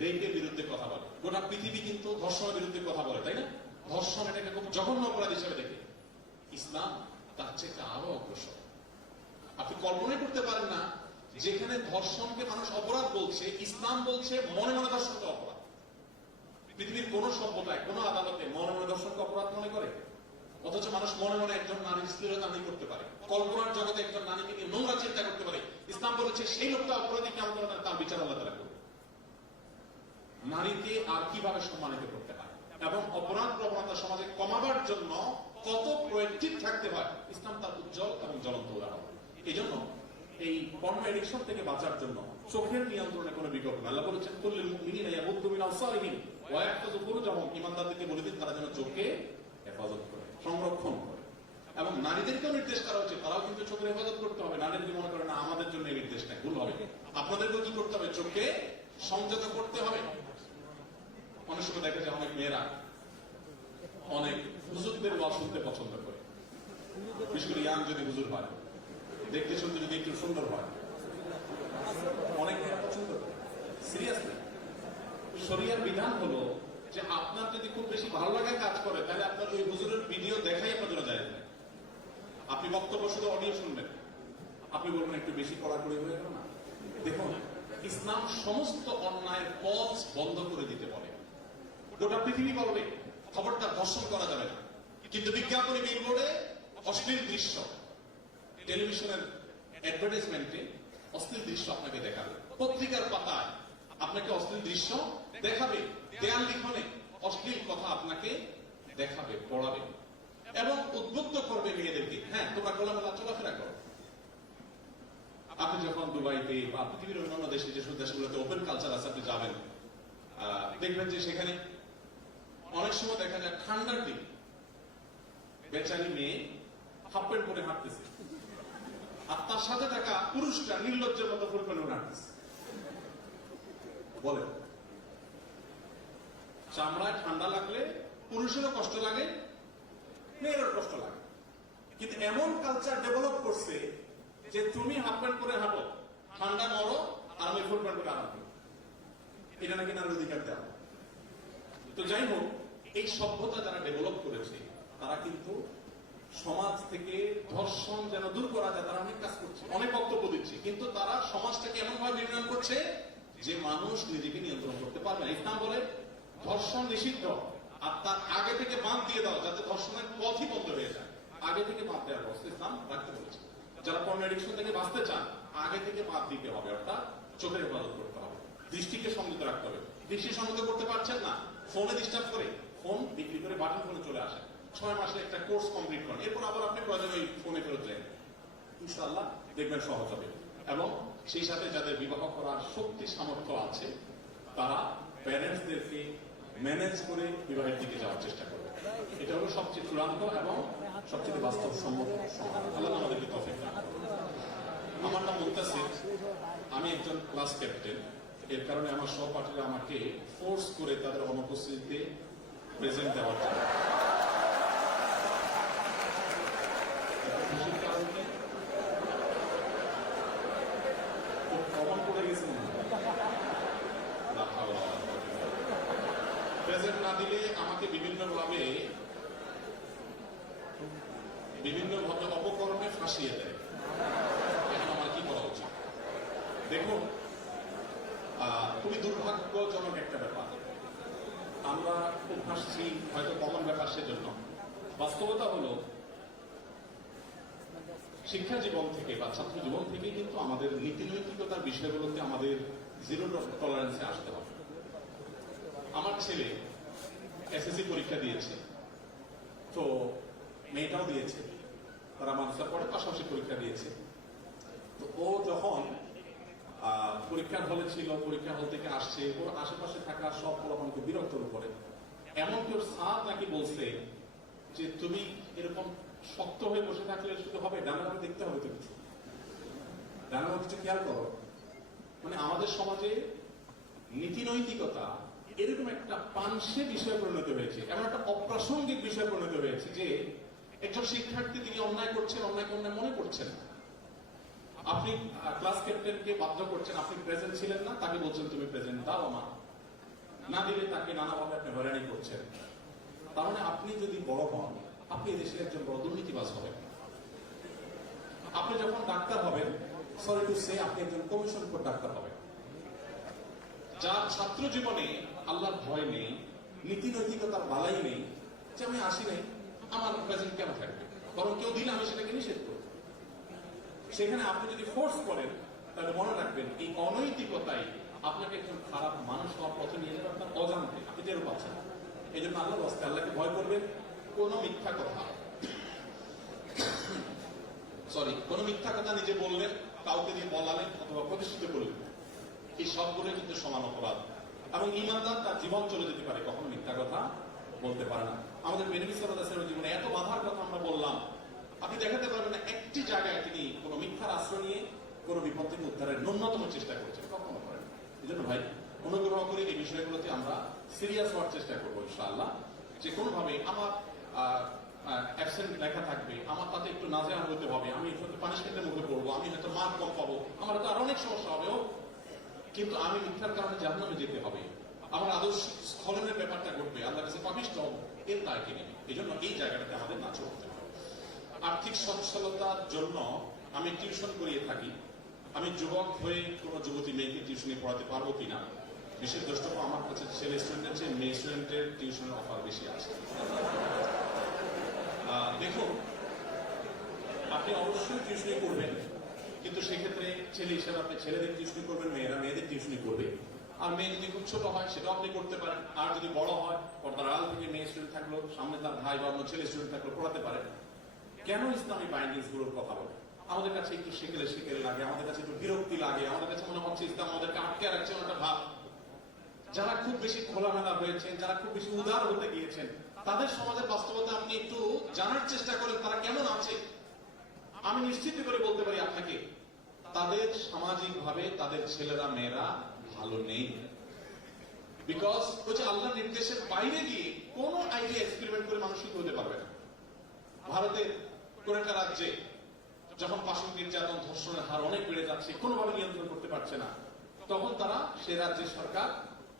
রেপের বিরুদ্ধে কথা বলে, গোটা পৃথিবী কিন্তু ধর্ষণের বিরুদ্ধে কথা বলে, তাই না? ধর্ষণ এটাকে খুব জঘন্য অপরাধ হিসেবে দেখে। ইসলাম তার চেয়ে আরো অগ্রসর। আপনি কল্পনাই করতে পারেন না যেখানে ধর্ষণকে মানুষ অপরাধ বলছে, ইসলাম বলছে মনে মনে ধর্ষণকে অপরাধ। পৃথিবীর কোন সভ্যতায় কোন আদালতে মনে মনে ধর্ষণকে অপরাধ মনে করে? অথচ মানুষ মনে মনে একজন নারীর শ্লীলতাহানি করতে পারে, কল্পনার জগতে একজন নারীকে নিয়ে নোংরা চিন্তা করতে পারে। ইসলাম বলেছে সেই লোকটা অপরাধী, কেমন তার বিচার আল্লাহ তাআলা করবে। নারীকে আর কিভাবে সম্মানিত করতে পারে এবং অপরাধ প্রবণতা সমাজে কমাবার জন্য কত প্রোয়েক্টিভ থাকতে হয়, ইসলাম তার উজ্জ্বল এবং জ্বলন্ত উদাহরণ। এই জন্য এই পর্ন এডিকশন থেকে বাঁচার জন্য চোখের নিয়ন্ত্রণে কোনো বিকল্প না। আল্লাহ বলেছেন কুল্লিল মুমিনিনা ইয়াগুদ্দু মিন আবসারিহিম ওয়া ইয়াহফাযু ফুরুজাহুম, ঈমানদারদেরকে বলে দিন তারা যেন চোখকে হেফাজত করে, সংরক্ষণ করে। এবং নারীদেরকেও নির্দেশ করা হচ্ছে তারাও কিন্তু চোখের হেফাজত করতে হবে। নারীরা যদি মনে করে না আমাদের জন্য এই নির্দেশ নেই, ভুল হবে। আপনাদেরকেও কি করতে হবে? চোখকে সংযত করতে হবে। অনেক সময় দেখা যায় অনেক মেয়েরা অনেক হুজুরদের ওয়াজ শুনতে পছন্দ করে, বিশেষ করে ইয়াং যদি হুজুর হয়, দেখতে শুনতে যদি একটু সুন্দর হয়, অনেক মেয়েরা পছন্দ করে। সিরিয়াসলি শরিয়ার বিধান হলো যে আপনার যদি খুব বেশি ভালো লাগা কাজ করে তাহলে আপনার ওই হুজুরের ভিডিও দেখাই আপনার জন্য যায় না। আপনি বক্তব্য শুধু অডিও শুনবেন, আপনি বলবেন একটু বেশি কড়াকড়ি হয়ে গেল না। দেখুন ইসলাম সমস্ত অন্যায়ের পথ বন্ধ করে দিতে বলে। গোটা পৃথিবী বলবে খবরদার ধর্ষণ করা যাবে না, কিন্তু বিজ্ঞাপনী বিলবোর্ডে অশ্লীল দৃশ্য, টেলিভিশনের অ্যাডভার্টাইজমেন্টে অশ্লীল দৃশ্য আপনাকে দেখাবে, পত্রিকার পাতায় আপনাকে অশ্লীল দৃশ্য দেখাবে, দেয়াল লিখনে অশ্লীল কথা আপনাকে দেখাবে, পড়াবে এবং উদ্বুদ্ধ করবে মেয়েদেরকে, হ্যাঁ তোমরা খোলামেলা চলাফেরা করো। আপনি যখন দুবাইতে বা পৃথিবীর অন্যান্য দেশে যেসব দেশগুলোতে ওপেন কালচার আছে আপনি যাবেন, দেখবেন যে সেখানে অনেক সময় দেখা যায় ঠান্ডার দিন বেচারি মেয়ে হাফ প্যান্ট পরে হাঁটতেছে আর তার সাথে থাকা পুরুষটা নির্লজ্জের মতো ফুল প্যান্ট পরে হাঁটতেছে। বলে চামড়ায় ঠান্ডা লাগলে পুরুষেরও কষ্ট লাগে, মেয়েরও কষ্ট লাগে, কিন্তু এমন কালচার ডেভেলপ করছে যে তুমি হাফ প্যান্ট পরে হাঁটো, ঠান্ডা মরো, আর আমি ফুল প্যান্ট পরে আরাম করি। এটা নাকি নারীর অধিকার দেওয়া। তো যাই হোক, এই সভ্যতা যারা ডেভেলপ করেছে তারা কিন্তু সমাজ থেকে ধর্ষণ যেন দূর করা যায় তারা অনেক কাজ করছে, অনেক বক্তব্য দিচ্ছে, কিন্তু তারা সমাজটাকে এমন ভাবে নির্মাণ করছে যে মানুষ নিজেকে নিয়ন্ত্রণ করতে পারবে না। ইসলাম বলে ধর্ষণ নিষিদ্ধ, আর তার আগে থেকে বাঁধ দিয়ে দাও যাতে ধর্ষণের পথই বন্ধ হয়ে যায়। আগে থেকে বাঁধ দেওয়ার ব্যবস্থা ইসলাম রাখতে বলেছে। যারা পর্ন এডিকশন থেকে বাঁচতে চান আগে থেকে বাঁধ দিতে হবে, অর্থাৎ চোখের হেফাজত করতে হবে, দৃষ্টিকে সংযত রাখতে হবে। দৃষ্টি সংযত করতে পারছেন না, ফোনে ডিস্টার্ব করে, ফোন বিক্রি করে বাটন ফোনে চলে আসে, 6 মাসে একটা কোর্স কমপ্লিট করেন, এরপর আবার আপনি প্রয়োজনে ওই ফোনে ফেরত যান, ইনশাআল্লাহ দেখবেন সহজ হবে। এবং সেই সাথে যাদের বিবাহ করার শক্তি সামর্থ্য আছে তারা প্যারেন্টসদেরকে ম্যানেজ করে বিবাহের দিকে যাওয়ার চেষ্টা করবে। এটা হলো সবচেয়ে চূড়ান্ত এবং সবচেয়ে বাস্তবসম্মত সমাধান। আল্লাহ আমাদেরকে তৌফিক দান করুন। আমার নাম মুত্তাসির, আমি একজন ক্লাস ক্যাপ্টেন। এর কারণে আমার সহপাঠীরা আমাকে ফোর্স করে তাদের অনুপস্থিতিতে প্রেজেন্ট দেওয়ার জন্য কমন করে গেছে। প্রেজেন্ট না দিলে আমাকে বিভিন্নভাবে অপকর্ম ভাসিয়ে দেয়। এখন আমার কি করা উচিত? দেখুন, খুবই দুর্ভাগ্যজনক একটা ব্যাপার। আমরা খুব হাসছি, হয়তো কমন ব্যাপার, সেজন্য বাস্তবতা হলো শিক্ষা জীবন থেকে বা ছাত্র জীবন থেকে কিন্তু আমাদের নীতি নৈতিকতার বিষয়গুলোতে আমাদের জিরো টলারেন্সে আসতে হবে। আমার ছেলে এসএসসি পরীক্ষা দিয়েছে, তো মেয়েটাও দিয়েছে, তারা মাদ্রাসার পরে পাশাপাশি পরীক্ষা দিয়েছে। তো ও যখন পরীক্ষার হলে ছিল, পরীক্ষা হল থেকে আসছে, ওর আশেপাশে থাকা সব পোলাপানকে বিরক্তর উপরে, এমনকি ওর স্যার নাকি বলছে যে তুমি এরকম শক্ত হয়ে বসে থাকলে শুধু হবে, ডানাভাবে দেখতে হবে, তুমি ডানাভাবে কিছু খেয়াল করো। মানে আমাদের সমাজে নীতি নৈতিকতা এরকম একটা পাংশে বিষয় পরিণত হয়েছে, এমন একটা অপ্রাসঙ্গিক বিষয় পরিণত হয়েছে যে একজন শিক্ষার্থী তিনি অন্যায় করছেন, অন্যায় অন্যায় মনে করছেন। আপনি ক্লাস ক্যাপ্টেনকে বাধ্য করছেন, আপনি প্রেজেন্ট ছিলেন না, তাকে বলছেন তুমি প্রেজেন্ট দাও আমার, না দিলে তাকে নানাভাবে আপনি হয়রানি করছেন। তার মানে আপনি যদি বড় হন, আপনি এদেশের একজন বড় দুর্নীতিবাজ হবেন। আপনি যখন ডাক্তার হবেন, সরি টু সে, আপনি একজন কমিশন কোর্ট ডাক্তার হবেন। যার ছাত্র জীবনে আল্লাহর ভয় নেই, নীতি নৈতিকতার বালাই নেই, যে আমি আসি নাই, আমার প্রেজেন্ট কেন থাকবে, বরং কেউ দিলে আমি সেটাকে নিষেধ করব। সেখানে আপনি যদি ফোর্স করেন, তাহলে মনে রাখবেন এই অনৈতিকতাই আপনাকে একজন খারাপ মানুষ হওয়ার পথে নিয়ে যাবে, আপনার অজান্তে, আপনি টেরও পাচ্ছেন। এই জন্য আল্লাহর রাস্তায় আল্লাহকে ভয় করবেন। কোন মিথ্যা কথা কোন মিথ্যা কথা নিজে বললেন, কাউকে দিয়ে বলালেন অথবা প্রতিষ্ঠিত করলেন, এই সবগুলো কিন্তু সমান অপরাধ। এবং ঈমানদার তার জীবন চলে যেতে পারে, কখনো মিথ্যা কথা বলতে পারে না। আমাদের নবী সাল্লাল্লাহু আলাইহি ওয়াসাল্লামের জীবনে এত বাধার কথা আমরা বললাম, আপনি দেখাতে পারবেন না একটি জায়গায় তিনি কোন মিথ্যার আশ্রয় নিয়ে কোন বিপদ থেকে উদ্ধারের ন্যূনতম চেষ্টা করছেন, কখনো করেন। এই জন্য ভাই, অনুগ্রহ করে এই বিষয়গুলোতে আমরা সিরিয়াস হওয়ার চেষ্টা করবো ইনশাআল্লাহ। যে কোনোভাবে আমার অ্যাবসেন্ট লেখা থাকবে, আমার তাতে একটু নাজেহাল হতে হবে, আমি হয়তো পানিশমেন্টের মুখে পড়বো, আমি হয়তো মার্ক কম পাবো, আমার তো আরো অনেক সমস্যা হবে, কিন্তু আমি মিথ্যার কারণে জাহান্নামে যেতে হবে, আমার আদর্শ স্খলনের ব্যাপারটা ঘটবে, আল্লাহর কাছে পাপিষ্ঠ হবো, এর দায় কিনে নেবে। এই জন্য এই জায়গাটাতে আমাদের না চলতে হবে। আর্থিক সচ্ছলতার জন্য আমি টিউশন করিয়ে থাকি। আমি যুবক হয়ে কোনো যুবতী মেয়েকে টিউশনে পড়াতে পারবো কিনা, বিশেষ দ্রষ্টব্য আমার কাছে ছেলে স্টুডেন্টের চেয়ে মেয়ে স্টুডেন্টের টিউশনের অফার বেশি আছে। দেখুন, আপনি অবশ্যই টিউশনি করবেন, কিন্তু সেক্ষেত্রে ছেলে হিসেবে আপনি ছেলেদের টিউশনি করবেন, মেয়েরা মেয়েদের টিউশনি করবে। আর মেয়ে যদি খুব ছোট হয় সেটাও আপনি করতে পারেন। আর যদি বড় হয়, পর্দার আড়াল থেকে মেয়ে স্টুডেন্ট থাকলো, সামনে তার ভাই বা অন্য ছেলে স্টুডেন্ট থাকলো, পড়াতে পারেন। কেন ইসলামী বাইন্ডিংস গুলোর কথা বলে? আমাদের কাছে একটু সেকেলে লাগে, আমাদের কাছে একটু বিরক্তি লাগে, আমাদের কাছে মনে হচ্ছে ইসলাম আমাদেরকে আটকে রাখছে একটা ভাব। যারা খুব বেশি খোলামেলা হয়েছেন, যারা খুব বেশি উদার হতে গিয়েছেন, তাদের সমাজের বাস্তবতা আপনি একটু জানার চেষ্টা করেন, তারা কেমন আছে। আমি নিশ্চিত করে বলতে পারি আপনাকে, তাদের সামাজিক ভাবে তাদের ছেলেরা মেয়েরা ভালো নেই। বিকজ হচ্ছে আল্লাহর নির্দেশের বাইরে গিয়ে কোন আইডিয়া এক্সপেরিমেন্ট করে মানুষ শিক্ষিত হতে পারবে না। ভারতের কোন একটা রাজ্যে যখন পাশবিক নির্যাতন, ধর্ষণের হার অনেক বেড়ে যাচ্ছে, কোনোভাবে নিয়ন্ত্রণ করতে পারছে না, তখন তারা সে রাজ্যের সরকার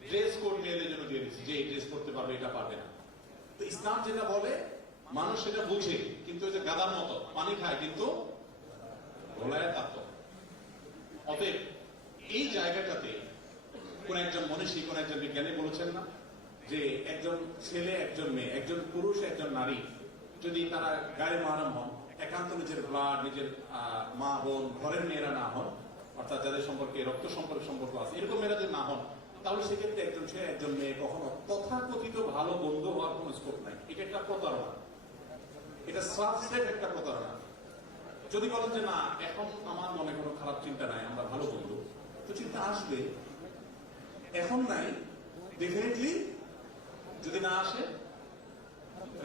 ড্রেস কোড মেয়েদের জন্য দিয়ে দিচ্ছে, যে এই ড্রেস করতে পারবে, এটা পারবে না। তো ইসলাম যেটা বলে মানুষ সেটা বুঝে, কিন্তু ওই যে গাদার মতো পানি খায়, কিন্তু গোলায় তাত্ত্ব। অতএব এই জায়গাটাতে কোন একজন মনীষী, কোন একজন বিজ্ঞানী বলেছেন না যে একজন ছেলে, একজন মেয়ে, একজন পুরুষ, একজন নারী যদি তারা গায়ে মারাম হন, একান্ত নিজের ব্লাড, নিজের মা বোন, ঘরের মেয়েরা না হন, অর্থাৎ যাদের সম্পর্কে রক্ত সম্পর্ক আছে, এরকম মেয়েরা যদি না হন, তাহলে সেক্ষেত্রে একজন ছেলে একজন মেয়ে কখনো তথাকথিত ভালো বন্ধু হওয়ার কোন স্কোপ নাই। এটা একটা প্রতারণা, এটা সাবস্টেপ একটা প্রতারণা। যদি বলেন যে না, এখন আমার মনে কোনো খারাপ চিন্তা নাই, আমরা ভালো বন্ধু, তো চিন্তা আসবে, এখন নাই, ডেফিনেটলি যদি না আসে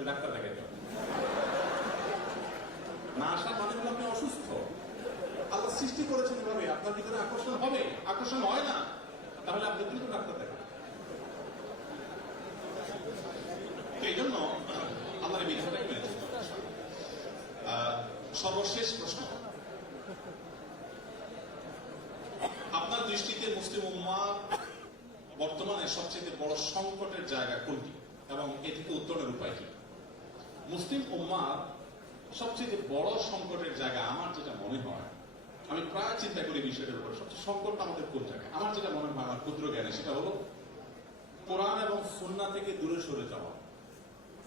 ডাক্তার দেখাতে হবে। না আসার মানে হলো আপনি অসুস্থ। আল্লাহ সৃষ্টি করেছেন এভাবে, আপনার ভিতরে আকর্ষণ হবে, আকর্ষণ হয় না, তাহলে আপনি দ্রুত ডাক্তার দেখান। এই জন্য আমার এই বিধানটা মেনেছে। সর্বশেষ প্রশ্ন, আপনার দৃষ্টিতে মুসলিম উম্মাহ বর্তমানে সবচেয়ে বড় সংকটের জায়গা কোনটি এবং এ থেকে উত্তরণের উপায় কি? মুসলিম উম্মাহ সবচেয়ে বড় সংকটের জায়গা আমার যেটা মনে হয়, আমি প্রায় চিন্তা করি বিষয়টার উপরে, সবচেয়ে সংকটটা আমাদের কোন জায়গায় আমার যেটা মনে হয় আমার ক্ষুদ্র জ্ঞানে, সেটা হলো কোরআন এবং সুন্নাহ থেকে দূরে সরে যাওয়া,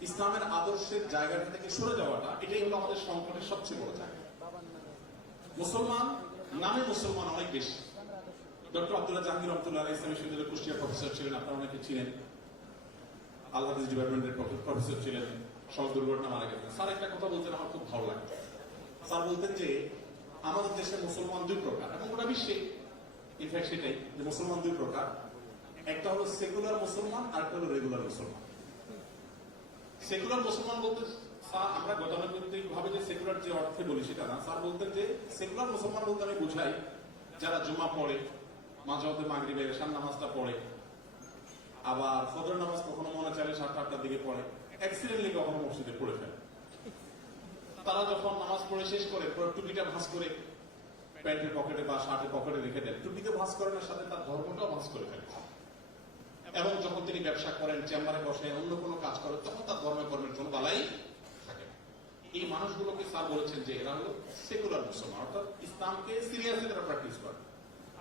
ইসলামের আদর্শের জায়গাটা থেকে সরে যাওয়াটা, এটাই হলো আমাদের সংকটের সবচেয়ে বড় জায়গা। মুসলমান নামে মুসলমান অনেক বেশি। ডক্টর আব্দুল্লাহ জাহাঙ্গীর রহমতুল্লাহ ইসলামী বিশ্ববিদ্যালয়ের কুষ্টিয়া প্রফেসর ছিলেন, আপনারা অনেকে চিনেন। আল হাদিস ডিপার্টমেন্টের প্রফেসর ছিলেন, সড়ক দুর্ঘটনা মারা গেছেন। স্যার একটা কথা বলতেন, আমার খুব ভালো লাগতো। স্যার বলতেন যে আমাদের দেশে মুসলমান দুই প্রকার, এবং গোটা বিশ্বে ইনফ্যাক্ট সেটাই, যে মুসলমান দুই প্রকার। একটা হলো সেকুলার মুসলমান, আর একটা হলো রেগুলার মুসলমান। সেকুলার মুসলমান বলতে স্যার আমরা গতানুগতিক ভাবে যে সেকুলার যে অর্থে বলি সেটা না। স্যার বলতেন যে সেকুলার মুসলমান বলতে আমি বুঝাই যারা জুমা পড়ে, মাঝে মধ্যে মাগরিবের এশার নামাজটা পড়ে, আবার ফজর নামাজ কখনো মনে চাইলে 7-8টার দিকে পড়ে, অ্যাক্সিডেন্টলি কখনো মসজিদে পড়ে ফেলে। তারা যখন নামাজ পড়ে শেষ করে টুপিটা ভাঁজ করে প্যান্টের পকেটে বা শার্টের পকেটে রেখে দেন, টুপিতে ভাঁজ করার সাথে তার ধর্মটাও ভাঁজ করে ফেলে। এবং যখন তিনি ব্যবসা করেন, চেম্বারে বসে, অন্য কোনো কাজ করেন, তখন তার ধর্মের কর্মের জন্য বালাই থাকে। এই মানুষগুলোকে স্যার বলেছেন যে এরা হলো সেকুলার মুসলমান, অর্থাৎ ইসলামকে সিরিয়াসলি তারা প্র্যাকটিস করে।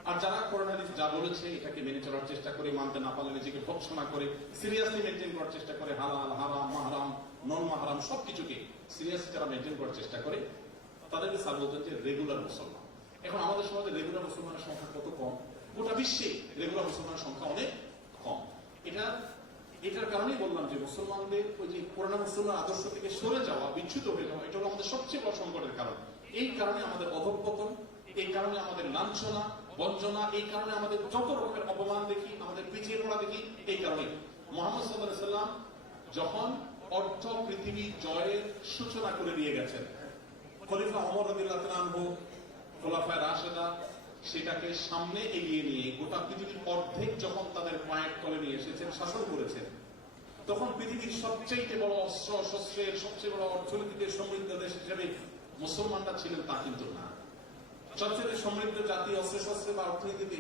আর যারা কোরআন হাদিস যা বলেছে এটাকে মেনে চলার চেষ্টা করে, মানতে না পারলে নিজেকে ভৎসনা করে, সিরিয়াসলি মেনটেন করার চেষ্টা করে, হালাল হারাম মাহারাম নন মাহারাম সবকিছুকে সিরিয়াসলি যারা মেনটেন করার চেষ্টা করে, তাদেরকে স্যার বলতেন যে রেগুলার মুসলমান। এখন আমাদের সমাজে রেগুলার মুসলমানের সংখ্যা কত কম, গোটা বিশ্বে রেগুলার মুসলমানের সংখ্যা অনেক কম। এটার কারণেই বললাম যে মুসলমানদের ওই যে পুরানো মুসলমান আদর্শ থেকে সরে যাওয়া, বিচ্যুত হয়ে যাওয়া, এটা হলো আমাদের সবচেয়ে বড় সংকটের কারণ। এই কারণে আমাদের অধঃপতন, এই কারণে আমাদের লাঞ্ছনা বঞ্চনা, এই কারণে আমাদের যত রকমের অপমান দেখি, আমাদের পিছিয়ে পড়া দেখি। এই কারণে মুহাম্মদ সাল্লাল্লাহু আলাইহি সাল্লাম যখন অর্ধ পৃথিবী জয়ের সূচনা করে দিয়ে গেছেন, খলিফা ওমর রাদিয়াল্লাহু তাআলা আনহু, খোলাফায়ে রাশেদা সেটাকে সামনে এগিয়ে নিয়ে গোটা পৃথিবীর অর্ধেক যখন তাদের পায়ের তলে নিয়ে এসেছেন, শাসন করেছেন, তখন পৃথিবীর সবচেয়ে বড় অস্ত্র শস্ত্রের, সবচেয়ে বড় অর্থনীতিতে সমৃদ্ধ দেশ হিসেবে মুসলমানরা ছিলেন তা কিন্তু না। সবচেয়ে সমৃদ্ধ জাতি অস্ত্র শস্ত্রে বা অর্থনীতিতে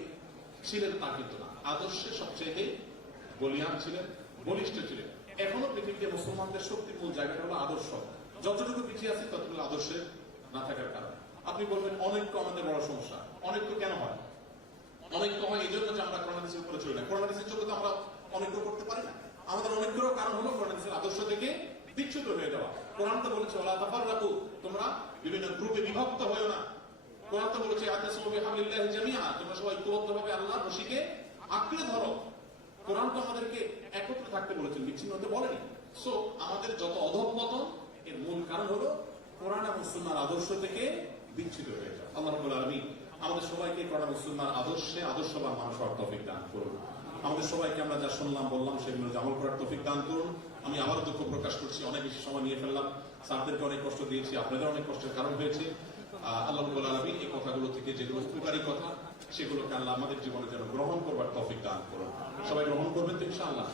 ছিলেন তা কিন্তু না। আদর্শে সবচেয়ে বলিয়ান ছিলেন, বলিষ্ঠ ছিলেন। এখনো পৃথিবীতে মুসলমানদের শক্তির মূল জায়গাটা হলো আদর্শ। যতটুকু পিছিয়ে আছে ততটুকু আদর্শের না থাকার কারণে। আপনি বলবেন অনৈক্য আমাদের বড় সমস্যা। অনৈক্য কেন হয়? অনৈক্য হয় এই জন্য যে আমরা কোরআন হাদিসের উপরে চলি না। কোরআন হাদিসের জন্য তো আমরা অনৈক্য করতে পারি না। আমাদের অনৈক্যের কারণ হলো কোরআন হাদিসের আদর্শ থেকে বিচ্যুত হয়ে যাওয়া। কোরআন তো বলেছে ওয়ালা তাফাররাকু, তোমরা বিভিন্ন গ্রুপে বিভক্ত হয়ো না। কোরআন তো বলেছে আতাসিমু বিহাবলিল্লাহি জামিআ, তোমরা সবাই ঐক্যবদ্ধভাবে আল্লাহর রশিকে আঁকড়ে ধরো। কোরআন তো আমাদেরকে একত্রে থাকতে বলেছেন, বিচ্ছিন্ন হতে বলেনি। সো আমাদের যত অধঃপতন এর মূল কারণ হলো কোরআন এবং সুন্নাহর আদর্শ থেকে বিচ্ছিন্ন হয়ে যাওয়া। আল্লাহ রাব্বুল আলামিন আমাদের সবাইকে কোরআন এবং সুন্নাহর আদর্শে আদর্শবান মানুষ হওয়ার তৌফিক দান করুন। আমাদের সবাইকে আমরা যা শুনলাম বললাম সেগুলো আমল করার তৌফিক দান করুন। আমি আবারও দুঃখ প্রকাশ করছি, অনেক বেশি সময় নিয়ে ফেললাম, স্যারদেরকে অনেক কষ্ট দিয়েছি, আপনাদের অনেক কষ্টের কারণ হয়েছে। আল্লাহ রাব্বুল আলামিন এই কথাগুলো থেকে যেগুলো উপকারী কথা, সেগুলোকে আল্লাহ আমাদের জীবনে যেন গ্রহণ করবার তৌফিক দান করুন। সবাই গ্রহণ করবেন তো ইনশাআল্লাহ।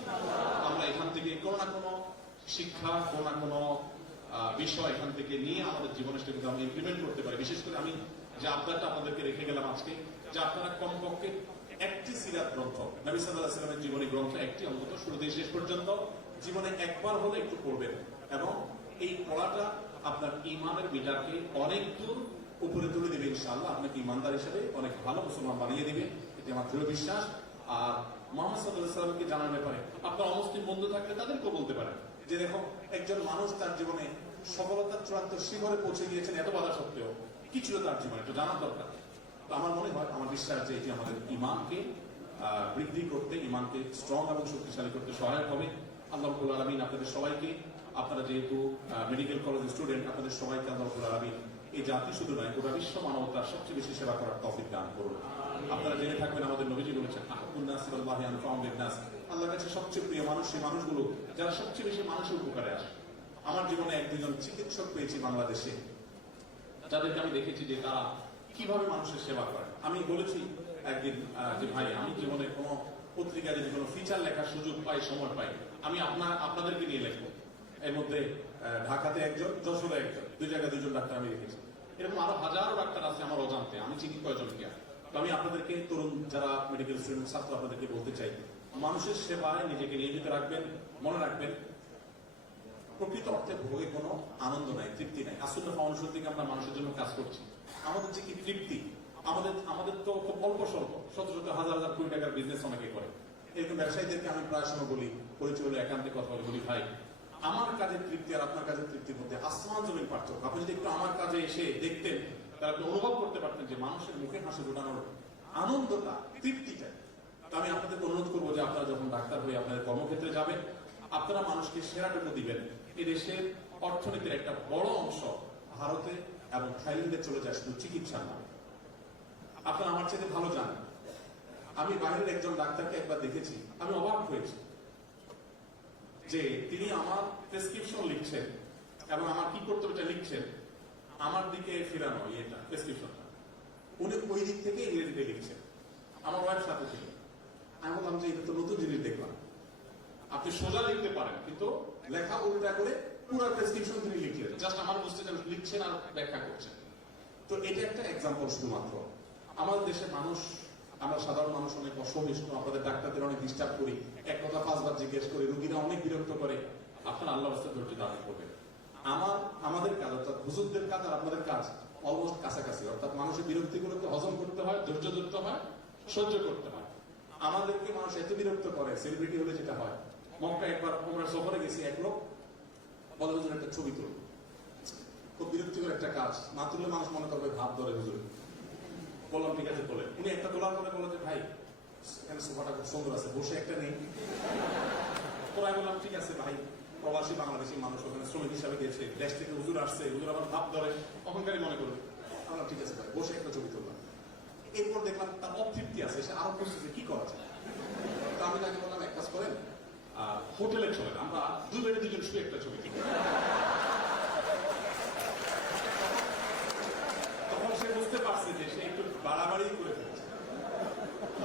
আমরা এখান থেকে কোনো না কোনো শিক্ষা, কোনো না কোনো বিষয় এখান থেকে নিয়ে আমাদের জীবনে সেটাকে আমরা ইমপ্লিমেন্ট করতে পারি। বিশেষ করে আমি যে আবদারটা আপনাদেরকে রেখে গেলাম আজকে, যে আপনারা কমপক্ষে একটি সিরাত গ্রন্থ, নবী সাল্লাল্লাহু আলাইহি ওয়াসাল্লামের জীবনী গ্রন্থ একটি অন্তত শুরু থেকে শেষ পর্যন্ত জীবনে একবার হলে একটু পড়বেন। এবং এই পড়াটা আপনার ঈমানের মিটারকে অনেক দূর উপরে তুলে দেবে ইনশাআল্লাহ। আপনাকে ঈমানদার হিসেবে অনেক ভালো মুসলমান বানিয়ে দিবে, এটি আমার দৃঢ় বিশ্বাস। আর মুহাম্মদ সাল্লাল্লাহু আলাইহি ওয়াসাল্লামকে জানার ব্যাপারে আপনার অমুসলিম বন্ধু থাকলে তাদেরকেও বলতে পারেন যে দেখো, একজন মানুষ তার জীবনে সফলতার চূড়ান্ত শিখরে পৌঁছে গিয়েছেন এত বাধা সত্ত্বেও, কি ছিল তার জীবনে একটু জানার দরকার। তো আমার মনে হয়, আমার বিশ্বাস যে এটি আমাদের ঈমানকে বৃদ্ধি করতে, ঈমানকে স্ট্রং এবং শক্তিশালী করতে সহায়ক হবে। আল্লাহ রাব্বুল আলামিন আপনাদের সবাইকে, আপনারা যেহেতু মেডিকেল কলেজের স্টুডেন্ট, আপনাদের সবাইকে আল্লাহ রাব্বুল আলামিন এই জাতি শুধু নয় গোটা বিশ্ব মানবতার সবচেয়ে বেশি সেবা করার তৌফিক দান করুন। আপনারা জেনে থাকবেন আমাদের নবীজি বলেছেন আহাব্বুন নাসি ইলাল্লাহি আনফাউহুম লিন-নাস, আল্লাহর কাছে সবচেয়ে প্রিয় মানুষ সেই মানুষগুলো যারা সবচেয়ে বেশি মানুষের উপকারে আসে। আমার জীবনে এক দুজন চিকিৎসক পেয়েছি বাংলাদেশে, যাদেরকে আমি দেখেছি যে তারা কিভাবে মানুষের সেবা করে। আমি বলেছি একদিন যে ভাই, আমি জীবনে কোনো পত্রিকায় যদি কোনো ফিচার লেখার সুযোগ পাই, সময় পাই, আমি আপনাদেরকে নিয়ে লিখবো। এর মধ্যে ঢাকাতে একজন, যশোরে একজন, দুই জায়গায় দুজন ডাক্তার আমি রেখেছি। এরকম আরো হাজারো ডাক্তার আছে আমার অজান্তে, আমি চিনি কয়জনকে। তো আমি আপনাদেরকে, তরুণ যারা মেডিকেল স্টুডেন্ট ছাত্র, আপনাদেরকে বলতে চাই, মানুষের সেবায় নিজেকে নিয়োজিত রাখবেন। মনে রাখবেন প্রকৃত অর্থে ভোগে কোনো আনন্দ নাই, তৃপ্তি নাই। আসলে ফাউন্ডেশন থেকে আমরা মানুষের জন্য কাজ করছি, আমাদের যে কি তৃপ্তি, আমাদের তো খুব অল্প স্বল্প, শত শত হাজার হাজার কোটি টাকার বিজনেস অনেকে করে। এরকম ব্যবসায়ীদেরকে আমি প্রায় সময় বলি, পরিচয় হলে একান্তে কথা বলি, ভাই আমার কাজের তৃপ্তি আর আপনার কাজের তৃপ্তির মধ্যে আসমান জমিন পার্থক্য। আপনি যদি একটু আমার কাজে এসে দেখতেন, তাহলে আপনি অনুভব করতে পারতেন যে মানুষের মুখে হাসি ফোটানোর আনন্দটা, তৃপ্তিটা। তো আমি আপনাদেরকে অনুরোধ করবো যে আপনারা যখন ডাক্তার হয়ে আপনাদের কর্মক্ষেত্রে যাবেন, আপনারা মানুষকে সেরাটুকু দিবেন। এই দেশের অর্থনীতির একটা বড় অংশ ভারতে এবং থাইল্যান্ডে চলে যায় শুধু চিকিৎসার নামে। আপনারা আমার চেয়ে ভালো জানেন, আমি বাইরের একজন ডাক্তারকে একবার দেখেছি, আমি অবাক হয়েছি যে তিনি আমার প্রেসক্রিপশন লিখছেন এবং আমার কি করতে হবে লিখছেন, আমার দিকে ফেরানো এটা প্রেসক্রিপশনটা, উনি ওই দিক থেকে ইংরেজিতে লিখছেন, আমার ওয়াইফ সাথে ছিল। আমি বললাম যে এটা তো নতুন জিনিস দেখলাম, আপনি সোজা লিখতে পারেন কিন্তু লেখা উল্টা করে পুরো প্রেসক্রিপশন তিনি লিখলেন, জাস্ট আমার বুঝতে চান লিখছেন আর ব্যাখ্যা করছেন। তো এটা একটা এক্সাম্পল শুধুমাত্র। আমাদের দেশের মানুষ, আমরা সাধারণ মানুষ অনেক অসহিষ্ণু, আপনাদের ডাক্তারদের অনেক ডিস্টার্ব করি, এক কথা 5 বার জিজ্ঞেস করি, রোগীরা অনেক বিরক্ত করে। আপনার আল্লাহ রাস্তায় ধৈর্য ধারণ করবেন। আমাদের কাজ অর্থাৎ হুজুরদের কাজ আর আপনাদের কাজ অলমোস্ট কাছাকাছি, অর্থাৎ মানুষের বিরক্তিগুলোকে হজম করতে হয়, ধৈর্য ধরতে হয়, সহ্য করতে হয়। আমাদেরকে মানুষ এত বিরক্ত করে, সেলিব্রিটি হলে যেটা হয়, মক্কা একবার আমরা সফরে গেছি, এক লোক বলে হুজুর একটা ছবি তুলুন, খুব বিরক্তিকর একটা কাজ, না তুললে মানুষ মনে করবে ভাব ধরে হুজুর। বললাম ঠিক আছে তোলেন। উনি একটা তোলার পরে বলে যে ভাই এখানে সোফাটা খুব সুন্দর আছে, বসে একটা নেই। তোরা বললাম ঠিক আছে ভাই, প্রবাসী বাংলাদেশি মানুষ ওখানে শ্রমিক হিসাবে গেছে, দেশ থেকে হুজুর আসছে, হুজুর আবার ভাব ধরে অহংকারী মনে করবে। বললাম ঠিক আছে ভাই, বসে একটা ছবি তুললাম। এরপর দেখলাম তার অতৃপ্তি আছে, সে আরো খুঁজতেছে কি করা যায়। তো আমি তাকে বললাম এক কাজ করেন, হোটেলে চলেন, আমরা 2 বেডে 2 জন শুয়ে একটা ছবি তুলি। তখন সে বুঝতে পারছে যে সে একটু বাড়াবাড়ি করে ফেলছে।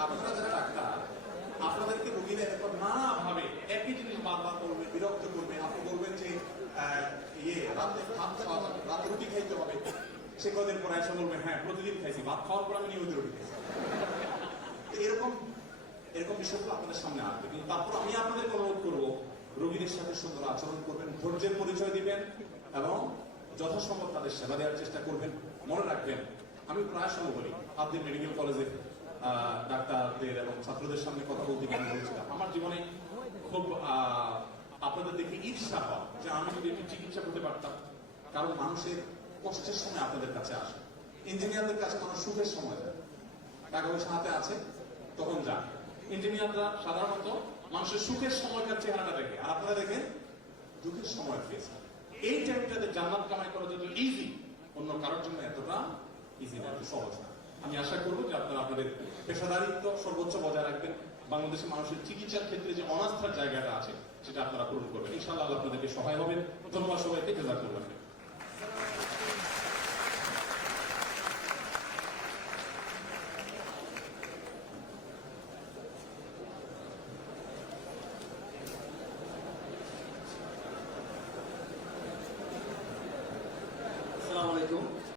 আপনারা যারা ডাক্তার, আপনাদেরকে রোগীরা এরকম নানা ভাবে একই জিনিস বারবার করবে, বিরক্ত করবে। আপনি বলবেন যে রাতে রুটি খাইতে হবে, সে কদিন পর এসে বলবে হ্যাঁ প্রতিদিন খাইছি, ভাত খাওয়ার পর আমি নিয়মিত রুটি খাইছি। এরকম বিষয়গুলো আপনাদের সামনে আসবে, কিন্তু তারপর আমি আপনাদেরকে অনুরোধ করবো রোগীদের সাথে সুন্দর আচরণ করবেন, ধৈর্যের পরিচয় দিবেন এবং যথাসম্ভব তাদের সেবা দেওয়ার চেষ্টা করবেন। মনে রাখবেন, আমি প্রায় সময় বলি, আপনি মেডিকেল কলেজে ডাক্তারদের এবং ছাত্রদের সামনে কথা বলতে গিয়ে বলছিলাম, আমার জীবনে খুব আপনাদের দেখে ঈর্ষা হয় যে আমি যদি একটু চিকিৎসা করতে পারতাম। কারণ মানুষের কষ্টের সময় আপনাদের কাছে আসে, ইঞ্জিনিয়ারদের কাছে মানুষ সুখের সময় যায়, টাকা পয়সা হাতে আছে তখন যান। ইঞ্জিনিয়াররা সাধারণত মানুষের সুখের সময়কার চেহারাটা দেখে, আর আপনারা দেখেন দুঃখের সময় ফেস। এই টাইমটাতে জান্নাত কামাই করা যত ইজি, অন্য কারোর জন্য এতটা ইজি না, এত সহজ না। আমি আশা করবো যে আপনারা আপনাদের পেশাদারিত্ব সর্বোচ্চ বজায় রাখবেন, বাংলাদেশের মানুষের চিকিৎসার ক্ষেত্রে যে অনাস্থার জায়গাটা আছে সেটা আপনারা পূরণ করবেন। ইনশাআল্লাহ আপনাদেরকে সহায় হবেন। ধন্যবাদ সবাইকে, জাযাকুমুল্লাহ।